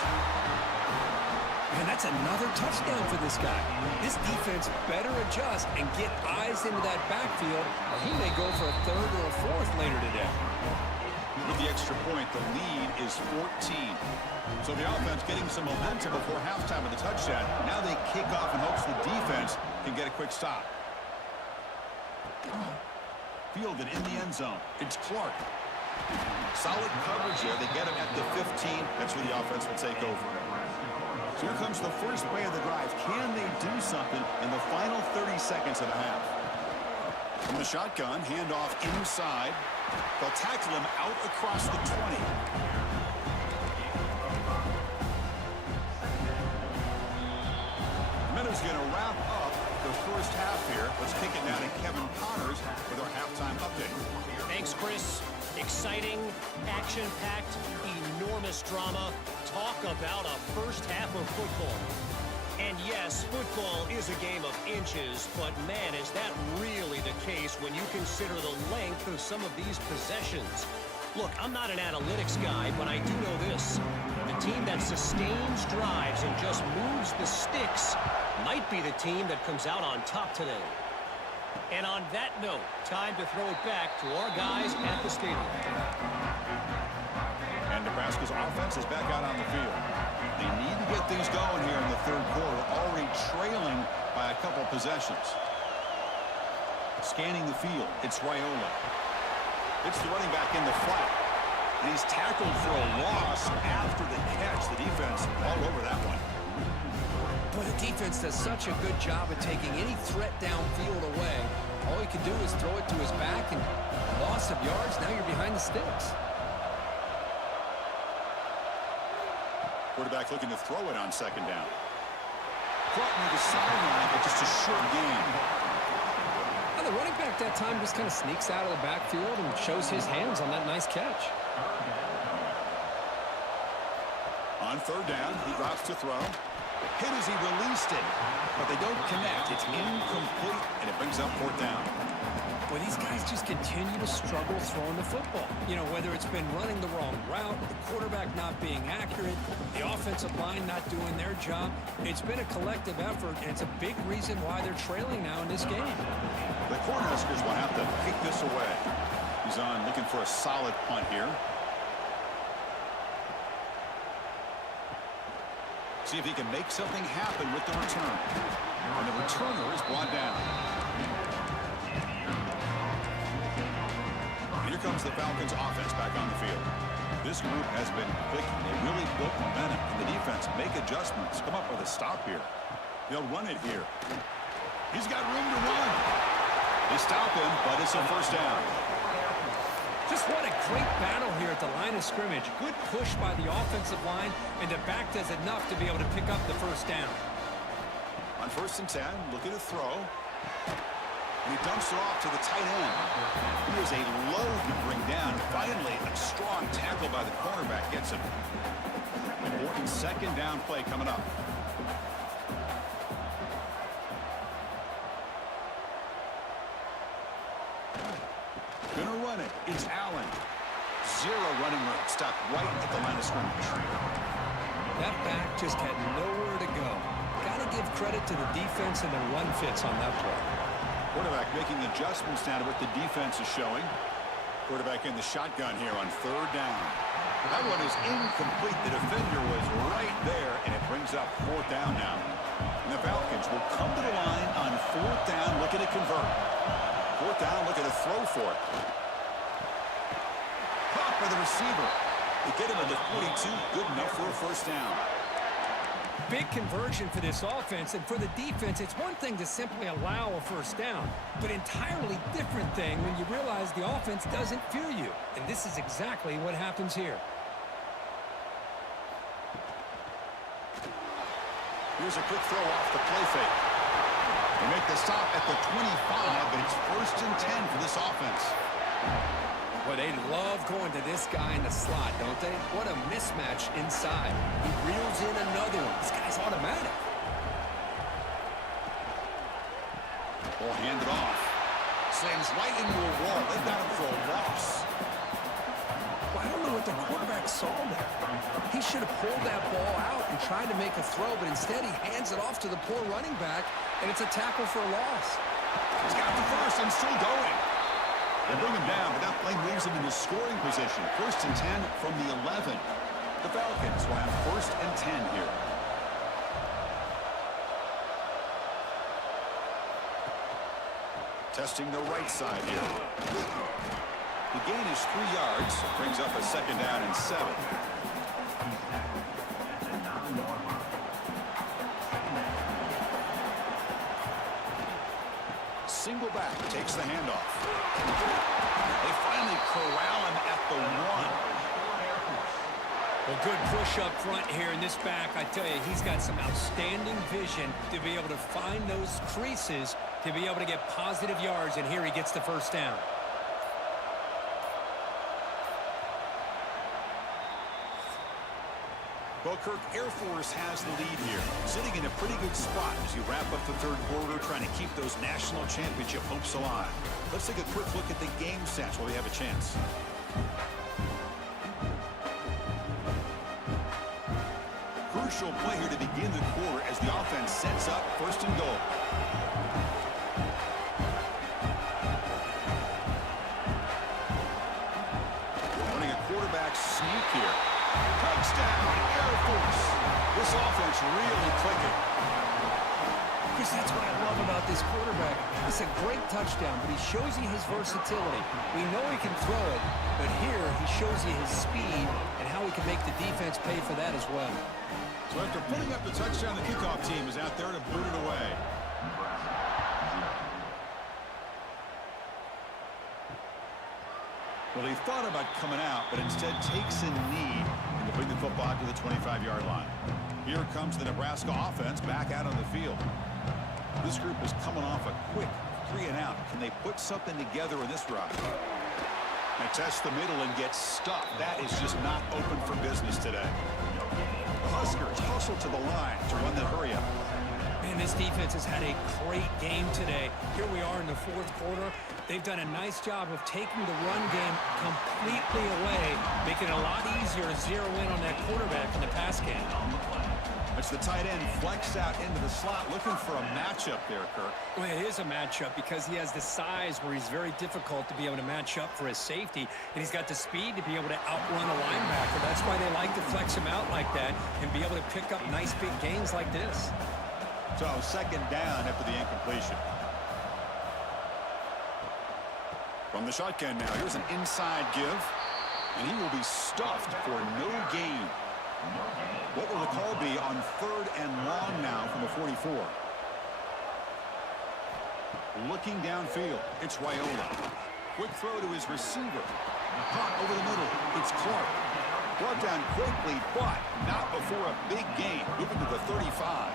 And that's another touchdown for this guy. This defense better adjust and get eyes into that backfield, or he may go for a 3rd or a 4th later today. With the extra point, the lead is 14. So the offense getting some momentum before halftime with the touchdown. Now they kick off in hopes the defense can get a quick stop. Fielded in the end zone. It's Clark. Solid coverage here. They get him at the 15. That's where the offense will take over. So here comes the first play of the drive. Can they do something in the final 30 seconds of the half? From the shotgun, handoff inside. They'll tackle him out across the 20. Minutes going to wrap up the first half here. Let's kick it now to Kevin Connors with our halftime update. Thanks, Chris. Exciting, action-packed, enormous drama. Talk about a first half of football. And yes, football is a game of inches, but man, is that really the case when you consider the length of some of these possessions. Look, I'm not an analytics guy, but I do know this. The team that sustains drives and just moves the sticks might be the team that comes out on top today. And on that note, time to throw it back to our guys at the stadium. And Nebraska's offense is back out on the field. They need to get things going here in the 3rd quarter, already trailing by a couple possessions. Scanning the field, it's Raiola. It's the running back in the flat. And he's tackled for a loss after the catch. The defense all over that one. Boy, the defense does such a good job of taking any threat downfield away. All he can do is throw it to his back, and loss of yards, now you're behind the sticks. Quarterback looking to throw it on 2nd down. Caught near the sideline, but just a short gain. Well, the running back that time just kind of sneaks out of the backfield and shows his hands on that nice catch. On 3rd down, he drops to throw. Hit as he released it, but they don't connect. It's incomplete, and it brings up 4th down. Well, these guys just continue to struggle throwing the football. You know, whether it's been running the wrong route, the quarterback not being accurate, the offensive line not doing their job. It's been a collective effort, and it's a big reason why they're trailing now in this game. The Cornhuskers will have to kick this away. He's on looking for a solid punt here. See if he can make something happen with the return. And the returner is brought down. Here comes the Falcons offense back on the field. This group has been clicking. They really built momentum. And the defense make adjustments. Come up with a stop here. They'll run it here. He's got room to run. They stop him, but it's a 1st down. Just what a great battle here at the line of scrimmage. Good push by the offensive line, and the back does enough to be able to pick up the first down. On 1st and 10, looking to throw. And he dumps it off to the tight end. He is a load to bring down. Finally, a strong tackle by the cornerback gets him. Important 2nd down play coming up. Gonna run it. It's Allen. 0 running room. Stopped right at the line of scrimmage. That back just had nowhere to go. Got to give credit to the defense and the run fits on that play. Quarterback making adjustments now to what the defense is showing. Quarterback in the shotgun here on 3rd down. That one is incomplete. The defender was right there, and it brings up 4th down now. And the Falcons will come to the line on 4th down, looking to convert. 4th down, looking to throw for it. Caught by the receiver. They get him at the 42, good enough for a 1st down. Big conversion for this offense, and for the defense, it's one thing to simply allow a 1st down, but entirely different thing when you realize the offense doesn't fear you. And this is exactly what happens here. Here's a quick throw off the play fake. They make the stop at the 25, but it's 1st and 10 for this offense. Well, they love going to this guy in the slot, don't they? What a mismatch inside. He reels in another one. This guy's automatic. Ball handed off. Slams right into a wall. They've got him for a loss. Well, I don't know what the quarterback saw there. He should have pulled that ball out and tried to make a throw, but instead he hands it off to the poor running back, and it's a tackle for a loss. He's got the first and still going. They bring him down, but that play moves him into scoring position. 1st and 10 from the 11. The Falcons will have 1st and 10 here. Testing the right side here. The gain is 3 yards. Brings up a 2nd down and 7. Single back, takes the handoff. They finally corral him at the 1. Well, good push up front here in this back. I tell you, he's got some outstanding vision to be able to find those creases, to be able to get positive yards, and here he gets the 1st down. Well, Kirk, Air Force has the lead here, sitting in a pretty good spot as you wrap up the 3rd quarter, trying to keep those national championship hopes alive. Let's take a quick look at the game stats while we have a chance. Crucial play here to begin the quarter as the offense sets up 1st and goal. Running a quarterback sneak here. Touchdown, Air Force. This offense really clicking. Chris, that's what I love about this quarterback. It's a great touchdown, but he shows you his versatility. We know he can throw it, but here he shows you his speed and how he can make the defense pay for that as well. So after putting up the touchdown, the kickoff team is out there to boot it away. Well, he thought about coming out, but instead takes a knee and will bring the football to the 25-yard line. Here comes the Nebraska offense back out on the field. This group is coming off a quick 3-and-out. Can they put something together in this drive? They test the middle and get stuffed. That is just not open for business today. The Huskers hustle to the line to run the hurry up. Man, this defense has had a great game today. Here we are in the 4th quarter. They've done a nice job of taking the run game completely away, making it a lot easier to zero in on that quarterback in the pass game. It's the tight end flex out into the slot, looking for a matchup there, Kirk. Well, it is a matchup because he has the size where he's very difficult to be able to match up for his safety, and he's got the speed to be able to outrun a linebacker. That's why they like to flex him out like that and be able to pick up nice big gains like this. So 2nd down after the incompletion. From the shotgun now, here's an inside give, and he will be stuffed for no gain. What will the call be on 3rd and long now from the 44? Looking downfield, it's Raiola. Quick throw to his receiver. Caught over the middle. It's Clark. Brought down quickly, but not before a big gain. Moving to the 35.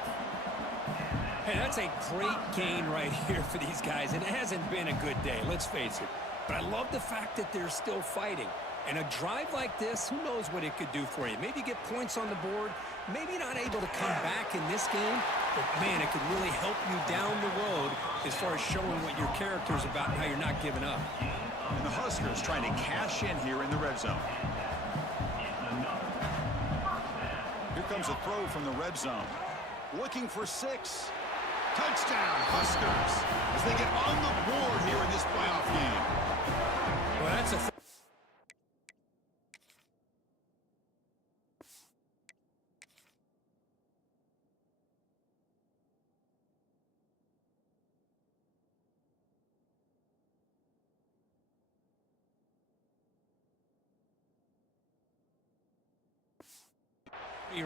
Hey, that's a great gain right here for these guys, and it hasn't been a good day, let's face it. But I love the fact that they're still fighting. And a drive like this, who knows what it could do for you. Maybe get points on the board, maybe not able to come back in this game, but, man, it could really help you down the road as far as showing what your character's about and how you're not giving up. And the Huskers trying to cash in here in the red zone. Here comes a throw from the red zone. Looking for 6. Touchdown, Huskers, as they get on the board here in this playoff game. Well, that's a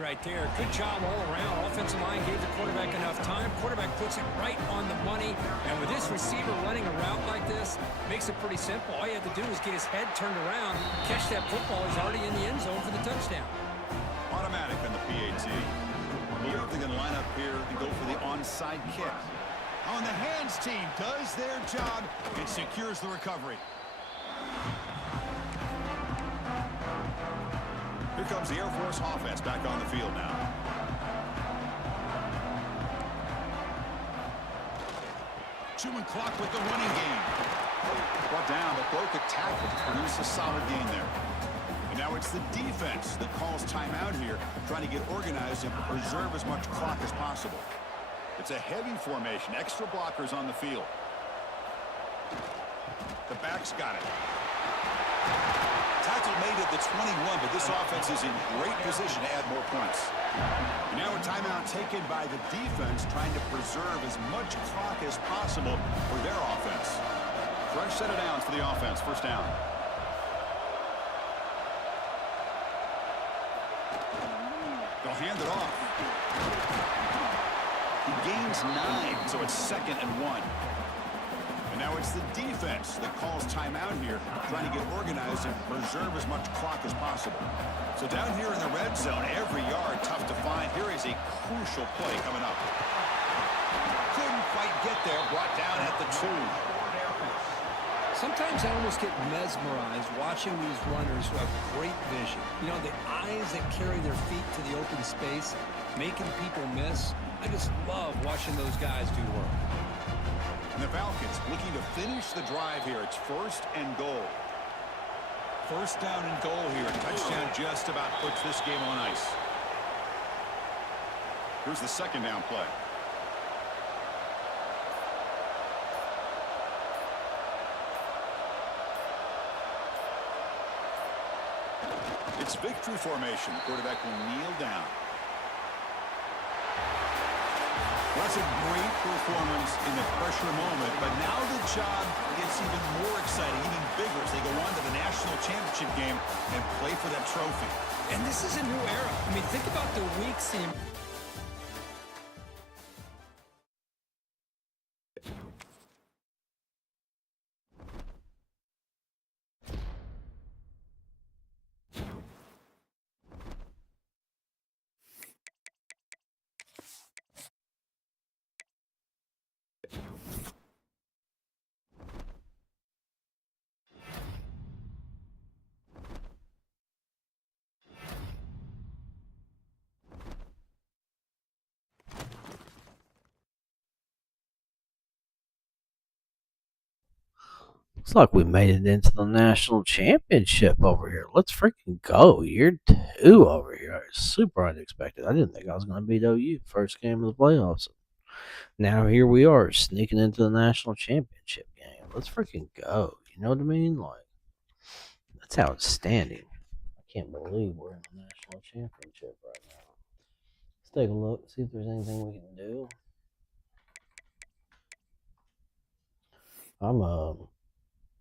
right there. Good job all around. Offensive line gave the quarterback enough time. Quarterback puts it right on the money. And with this receiver running a route like this, makes it pretty simple. All you have to do is get his head turned around, catch that football. He's already in the end zone for the touchdown. Automatic on the PAT. I believe they're going to line up here and go for the onside kick. On the hands team does their job and secures the recovery. Here comes the Air Force offense back on the field now. Chewing clock with the running game. Brought down, but broke a tackle to produce a solid gain there. And now it's the defense that calls timeout here, trying to get organized and preserve as much clock as possible. It's a heavy formation, extra blockers on the field. The back's got it. Tackle made at the 21, but this offense is in great position to add more points. And now a timeout taken by the defense, trying to preserve as much clock as possible for their offense. Fresh set of downs for the offense. First down. They'll hand it off. He gains 9, so it's 2nd and 1. And now it's the defense that calls timeout here, trying to get organized and preserve as much clock as possible. So down here in the red zone, every yard tough to find. Here is a crucial play coming up. Couldn't quite get there, brought down at the 2. Sometimes I almost get mesmerized watching these runners who have great vision. You know, the eyes that carry their feet to the open space, making people miss. I just love watching those guys do work. And the Falcons looking to finish the drive here. It's 1st and goal. 1st down and goal here. Touchdown just about puts this game on ice. Here's the 2nd down play. It's victory formation. The quarterback will kneel down. Well, that's a great performance in the pressure moment, but now the job gets even more exciting, even bigger as they go on to the national championship game and play for that trophy. And this is a new era. I mean, think about the weeks in. Looks like we made it into the national championship over here. Let's freaking go. Year 2 over here. Super unexpected. I didn't think I was going to beat OU first game of the playoffs. Now here we are sneaking into the national championship game. Let's freaking go. You know what I mean? Like, that's outstanding. I can't believe we're in the national championship right now. Let's take a look, see if there's anything we can do. I'm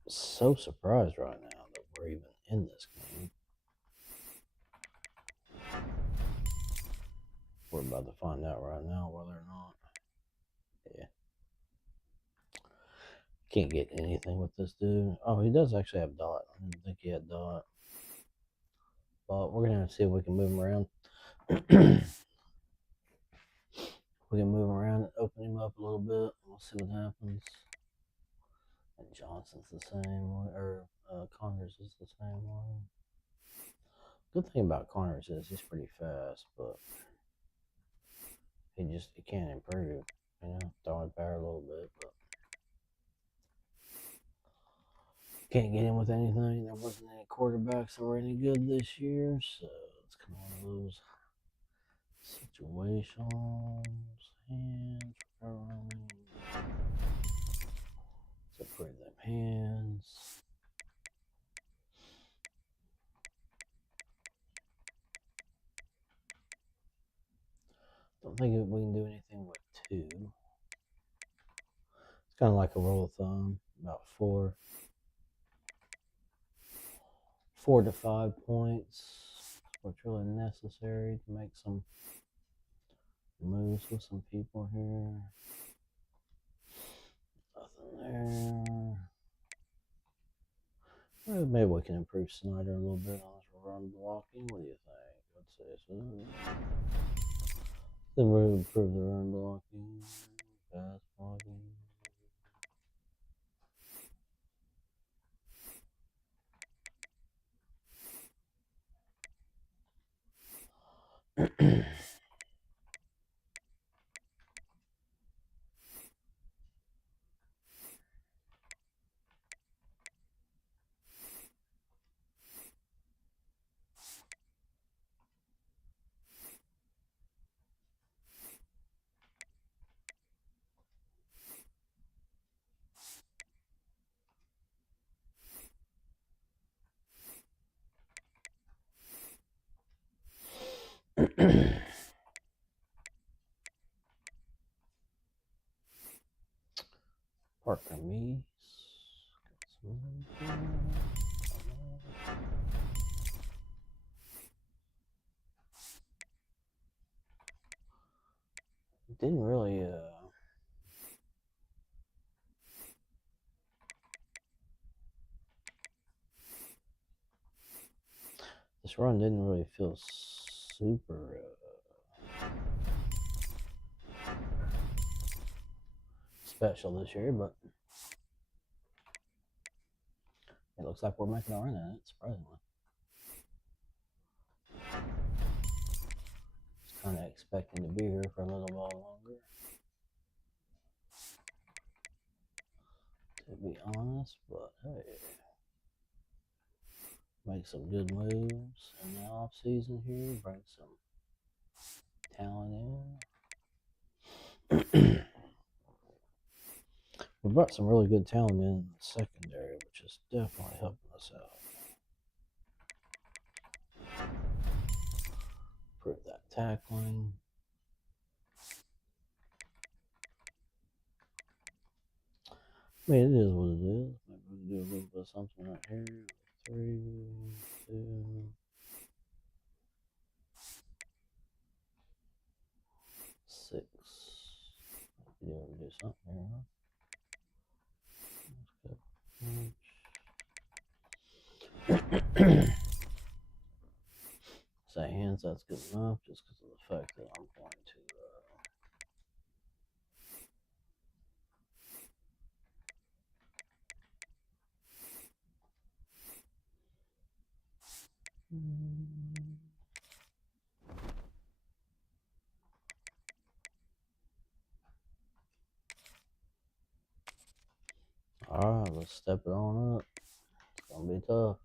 so surprised right now that we're even in this game. We're about to find out right now whether or not. Yeah. Can't get anything with this dude. Oh, he does actually have dot. I didn't think he had dot. But we're gonna have to see if we can move him around. We can move him around and open him up a little bit. We'll see what happens. And Johnson's the same way, or Connors is the same way. Good thing about Connors is he's pretty fast, but he can't improve. You know, throwing power a little bit, but can't get in with anything. There wasn't any quarterbacks that were any good this year, so it's kind of one of those situations. Hands, separate them hands. Don't think we can do anything with 2. It's kind of like a rule of thumb, about 4 to 5 points. What's really necessary to make some moves with some people here. Nothing there. Well, maybe we can improve Snyder a little bit on his run blocking. What do you think? Let's say so. Then we'll improve the run blocking, pass blocking. Parker Meese. Didn't really this run didn't really feel super special this year, but it looks like we're making a run at it, surprisingly. Just kind of expecting to be here for a little while longer, to be honest, but hey. Make some good moves in the off season here, bring some talent in. We brought some really good talent in the secondary, which is definitely helping us out. Improve that tackling. I mean, it is what it is. Maybe we can do a little bit of something right here. 3, 2, 6. We do something here, huh? Say hands, that's good enough, just because of the fact that I'm going to Alright, let's step it on up. It's gonna be tough.